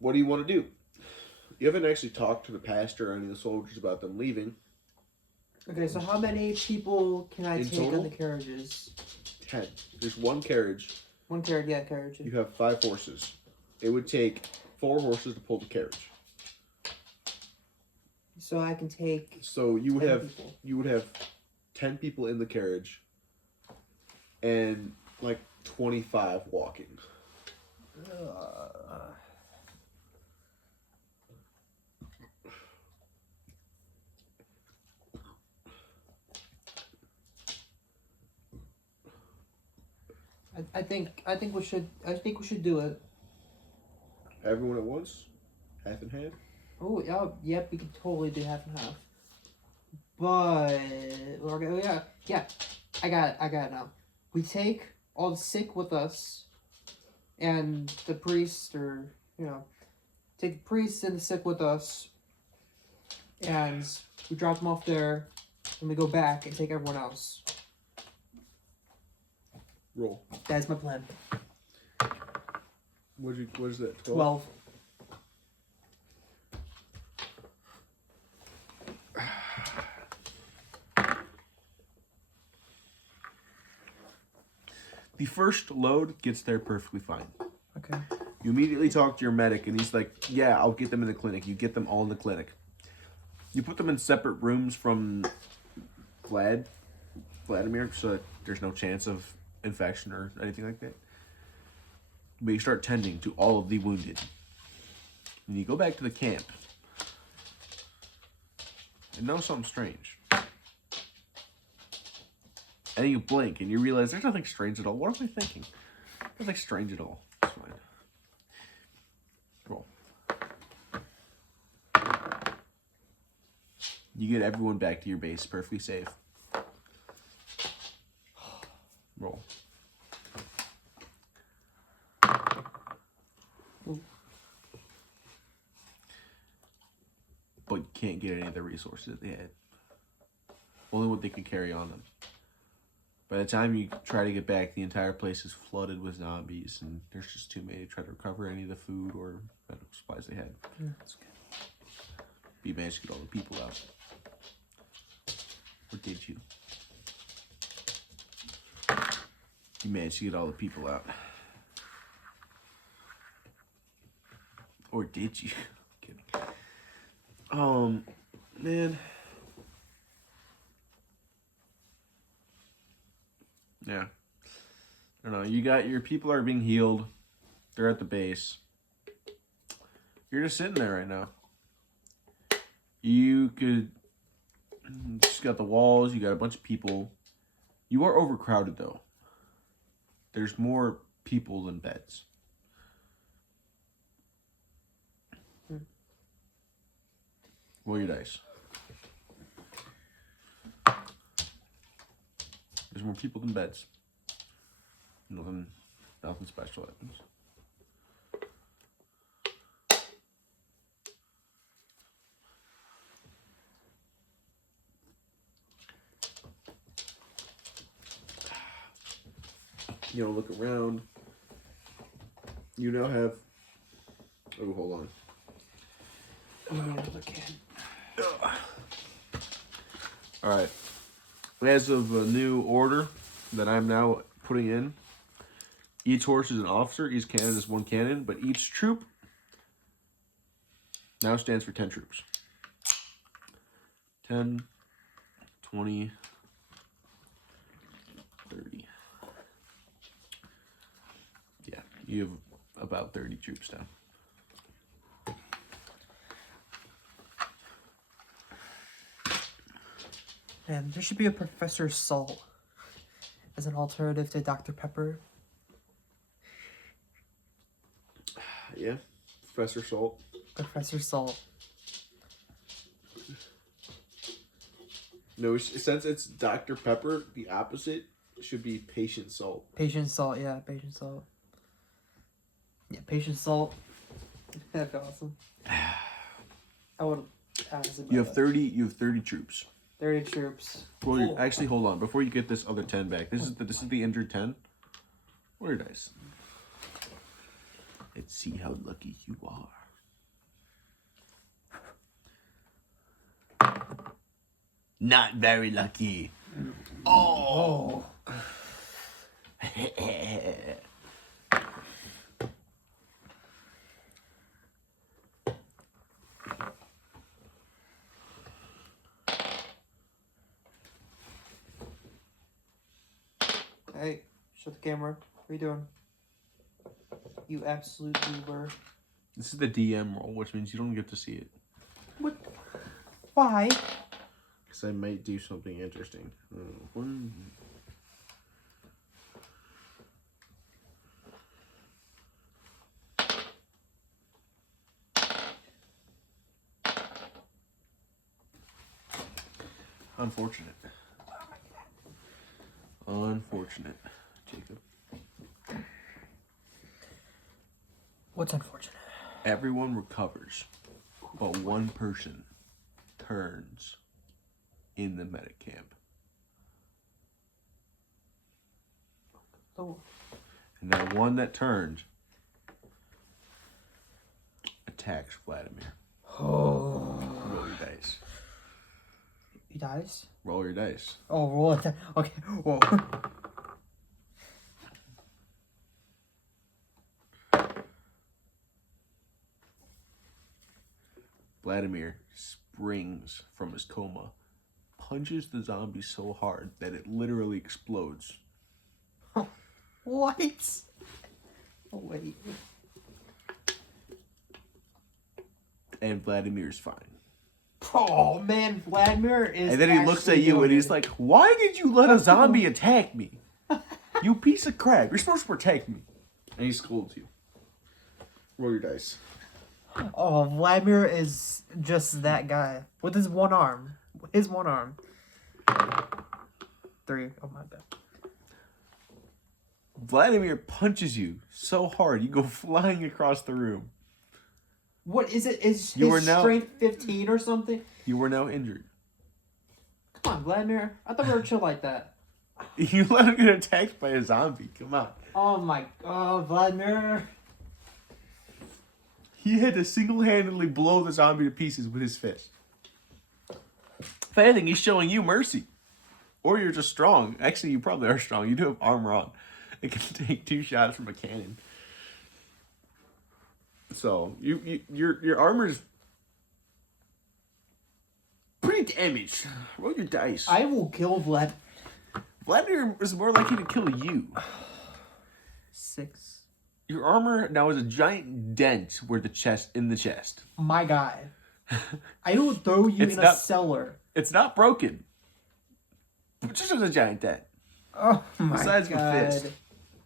what do you want to do? You haven't actually talked to the pastor or any of the soldiers about them leaving. Okay, so how many people can I In take total? on the carriages? 10. There's one carriage. One carriage, yeah, carriage. You have 5 horses. It would take 4 horses to pull the carriage. So I can take. So you would 10 have people. 10 people in the carriage, and like 25 walking. I think we should do it. Everyone at once, half and half. Oh yep, we could totally do half and half. But yeah, I got it now. We take all the sick with us, and the priest, or take the priest and the sick with us, and we drop them off there, and we go back and take everyone else. Roll. That's my plan. What is that? 12. The first load gets there perfectly fine. Okay. You immediately talk to your medic, and he's like, "Yeah, I'll get them in the clinic." You get them all in the clinic. You put them in separate rooms from Vladimir, so that there's no chance of infection or anything like that. But you start tending to all of the wounded. And you go back to the camp. And notice something strange. And then you blink and you realize there's nothing strange at all. What am I thinking? Nothing strange at all. It's fine. Roll. You get everyone back to your base perfectly safe. Roll. but you can't get any of the resources that they had. Only what they could carry on them. By the time you try to get back, the entire place is flooded with zombies, and there's just too many to try to recover any of the food or medical supplies they had. Yeah, that's good. But you managed to get all the people out. Or did you? You managed to get all the people out. Or did you? Kidding. Man. Yeah. I don't know. You got your people are being healed. They're at the base. You're just sitting there right now. You could just got the walls, you got a bunch of people. You are overcrowded though. There's more people than beds. Roll your dice. There's more people than beds. Nothing special happens. You know, look around. You now have. Oh, hold on. Another can. All right. As of a new order that I'm now putting in, each horse is an officer, each cannon is one cannon, but each troop now stands for 10 troops. 10, 20, 30. Yeah, you have about 30 troops now. Man, there should be a Professor Salt as an alternative to Dr. Pepper. Yeah, Professor Salt. Professor Salt. No, since it's Dr. Pepper, the opposite should be Patient Salt. Patient Salt, yeah, Patient Salt. Yeah, Patient Salt. That'd be awesome. I would ask about You have that. 30. You have 30 troops. 30 troops. Well, actually, hold on. Before you get this other 10 back, this is the injured 10. What are dice? Let's see how lucky you are. Not very lucky. Oh. Hey, shut the camera. What are you doing? You absolute goober. This is the DM roll, which means you don't get to see it. What? Why? Because I might do something interesting. Unfortunate. Unfortunate, Jacob. What's unfortunate? Everyone recovers, but one person turns in the medic camp. Oh. And that one that turned attacks Vladimir. Oh. Roll your dice. He dies? Roll your dice. Oh, roll it. Okay. Whoa. Vladimir springs from his coma, punches the zombie so hard that it literally explodes. What? Oh, wait. And Vladimir's fine. Oh, man. Vladimir is. And then he looks at you and he's like, "Why did you let a zombie attack me? You piece of crap. You're supposed to protect me." And he scolds you. Roll your dice. Oh, Vladimir is just that guy. With his one arm. His one arm. 3. Oh, my bad. Vladimir punches you so hard you go flying across the room. What is it? Is You his are now- strength 15 or something? You are now injured. Come on, Vladimir. I thought we were chill like that. You let him get attacked by a zombie. Come on. Oh my god, Vladimir. He had to single-handedly blow the zombie to pieces with his fist. If anything, he's showing you mercy. Or you're just strong. Actually, you probably are strong. You do have armor on. It can take 2 shots from a cannon. So, your armor's pretty damaged. Roll your dice. I will kill Vlad. Vladimir is more likely to kill you. 6. Your armor now is a giant dent in the chest. My guy. I will throw you in a cellar. It's not broken. But just as a giant dent. Oh my Besides god. the fist.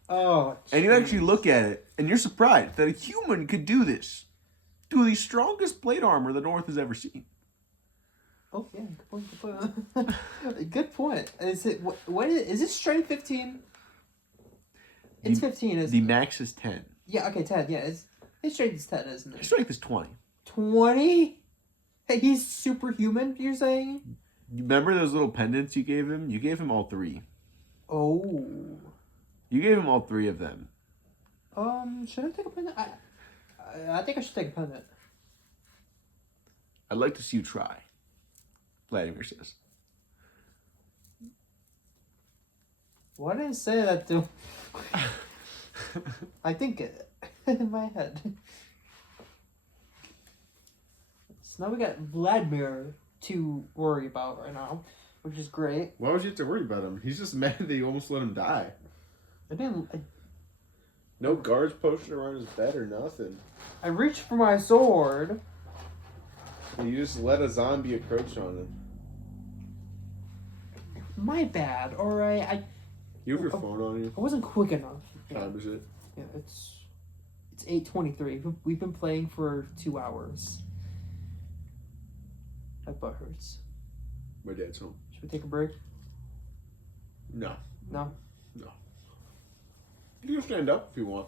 Oh, And you actually look at it, and you're surprised that a human could do this. To the strongest plate armor the North has ever seen. Oh yeah, good point. Good point. Good point. Is it what is this strength 15? It's 15, isn't The it? max is 10. Yeah, okay, 10. Yeah, his strength is 10, isn't His it? strength is 20. 20? Hey, he's superhuman, you're saying? You remember those little pendants you gave him? You gave him all 3. Oh. You gave him all 3 of them. Should I take a pendant? I think I should take a pendant. I'd like to see you try. Vladimir says. Why did I say that to... I think it in my head. So now we got Vladimir to worry about right now, which is great. Why would you have to worry about him? He's just mad that you almost let him die. No guards posted around his bed or nothing. I reached for my sword. You just let a zombie encroach on him. My bad. All right, You have your phone on you. I wasn't quick enough. What time is it? Yeah, it's 8:23. We've been playing for 2 hours. My butt hurts. My dad's home. Should we take a break? No. No. No. You can stand up if you want.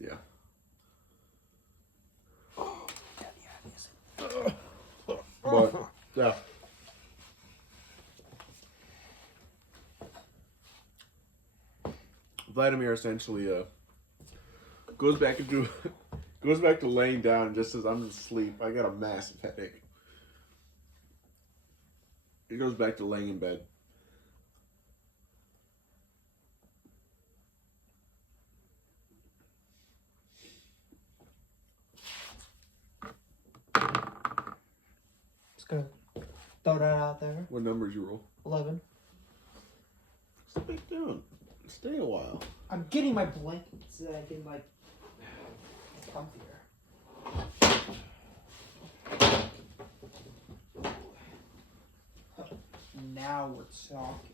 Yeah. But, yeah. Vladimir essentially goes back to laying down and just says, I'm asleep. I got a massive headache. He goes back to laying in bed. Just gonna throw that out there. What numbers you roll? 11. Sit back down. Stay a while. I'm getting my blanket so that I can like comfier. Now we're talking.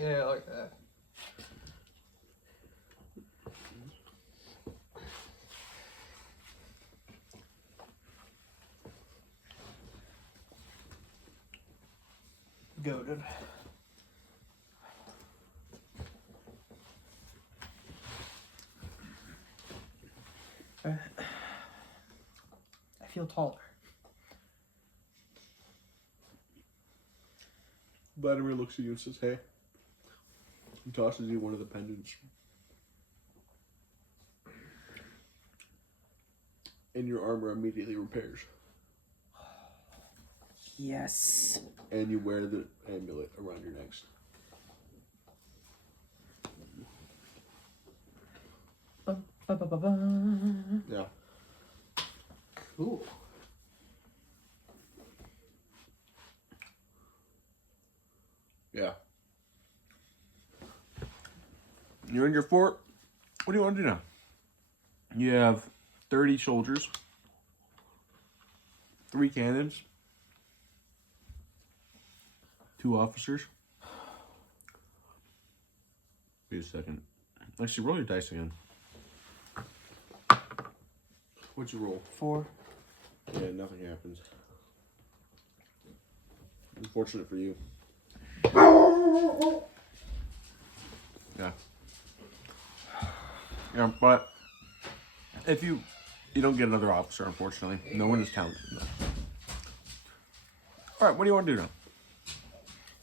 Yeah, like that. Goated. I feel taller. Vladimir looks at you and says, hey. He tosses you one of the pendants. And your armor immediately repairs. Yes. And you wear the amulet around your neck. Yeah. Cool. Yeah. You're in your fort. What do you want to do now? You have 30 soldiers, 3 cannons, 2 officers. Wait a second. Actually, roll your dice again. What'd you roll? 4. Yeah, nothing happens. Unfortunate for you. Yeah. Yeah, but if you don't get another officer, unfortunately. No one is counted. No. All right, what do you want to do now?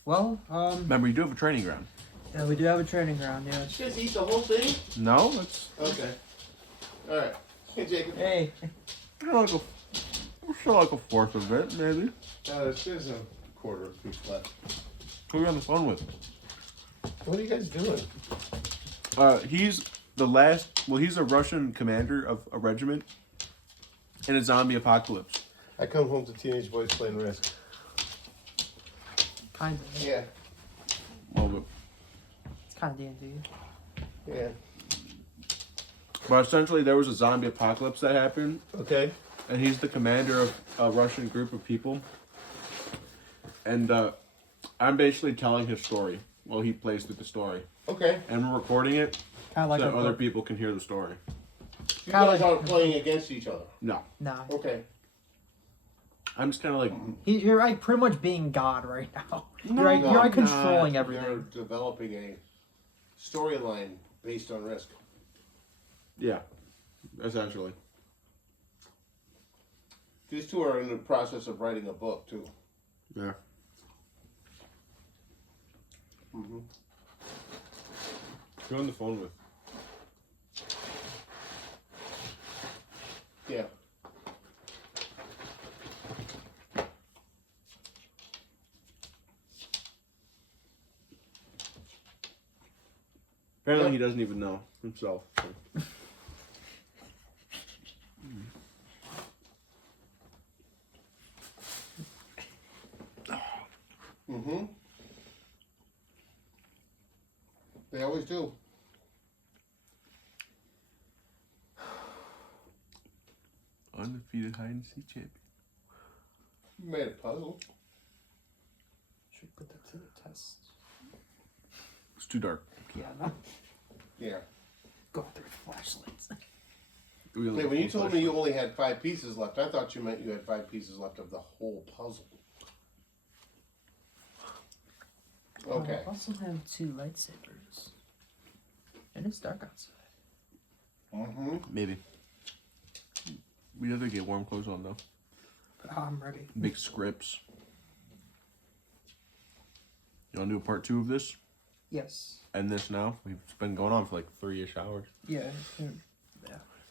Well, Remember, you do have a training ground. yeah, we do have a training ground, yeah. Did you guys eat the whole thing? No, that's Okay. Alright. Hey, Jacob. Hey. like a fourth of it, maybe. There's a quarter of beef left. Who are you on the phone with? What are you guys doing? He's the last. Well, he's a Russian commander of a regiment in a zombie apocalypse. I come home to teenage boys playing Risk. Kind of. Yeah. Well, It's kind of D&D. Yeah. but essentially, there was a zombie apocalypse that happened, Okay. and he's the commander of a Russian group of people. And I'm basically telling his story while he plays through the story, Okay. and we're recording it Kind of like so a that other people can hear the story. You Kinda guys like- aren't playing against each other. No, Nah. Okay. I'm just kind of like. You're like pretty much being God right now. No, you're no, like I'm controlling not. everything. You're developing a storyline based on Risk. Yeah, essentially. These two are in the process of writing a book, too. Yeah. Mm-hmm. Who on the phone with? Yeah. Apparently, Yeah. he doesn't even know himself. So. Mm-hmm. They always do. Undefeated hide and seek champion. You made a puzzle. Should put that to the test. It's too dark. Yeah, no. Yeah. Go through the flashlights. We Hey, when you told me you only had 5 pieces left, I thought you meant you had 5 pieces left of the whole puzzle. Okay. I also have 2 lightsabers. And it's dark outside. Mm-hmm. Maybe. We have to get warm clothes on though. But I'm ready. Big scripts. You want to do a part 2 of this? Yes. End this now? We've been going on for like 3-ish hours. Yeah.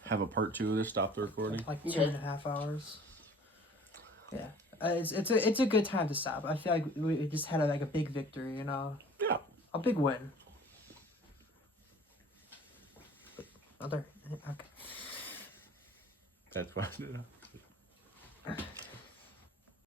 Have a part 2 of this, stop the recording. Like Okay. 2.5 hours. Yeah. It's a good time to stop. I feel like we just had a big victory, you know? Yeah. A big win. Okay. That's fine.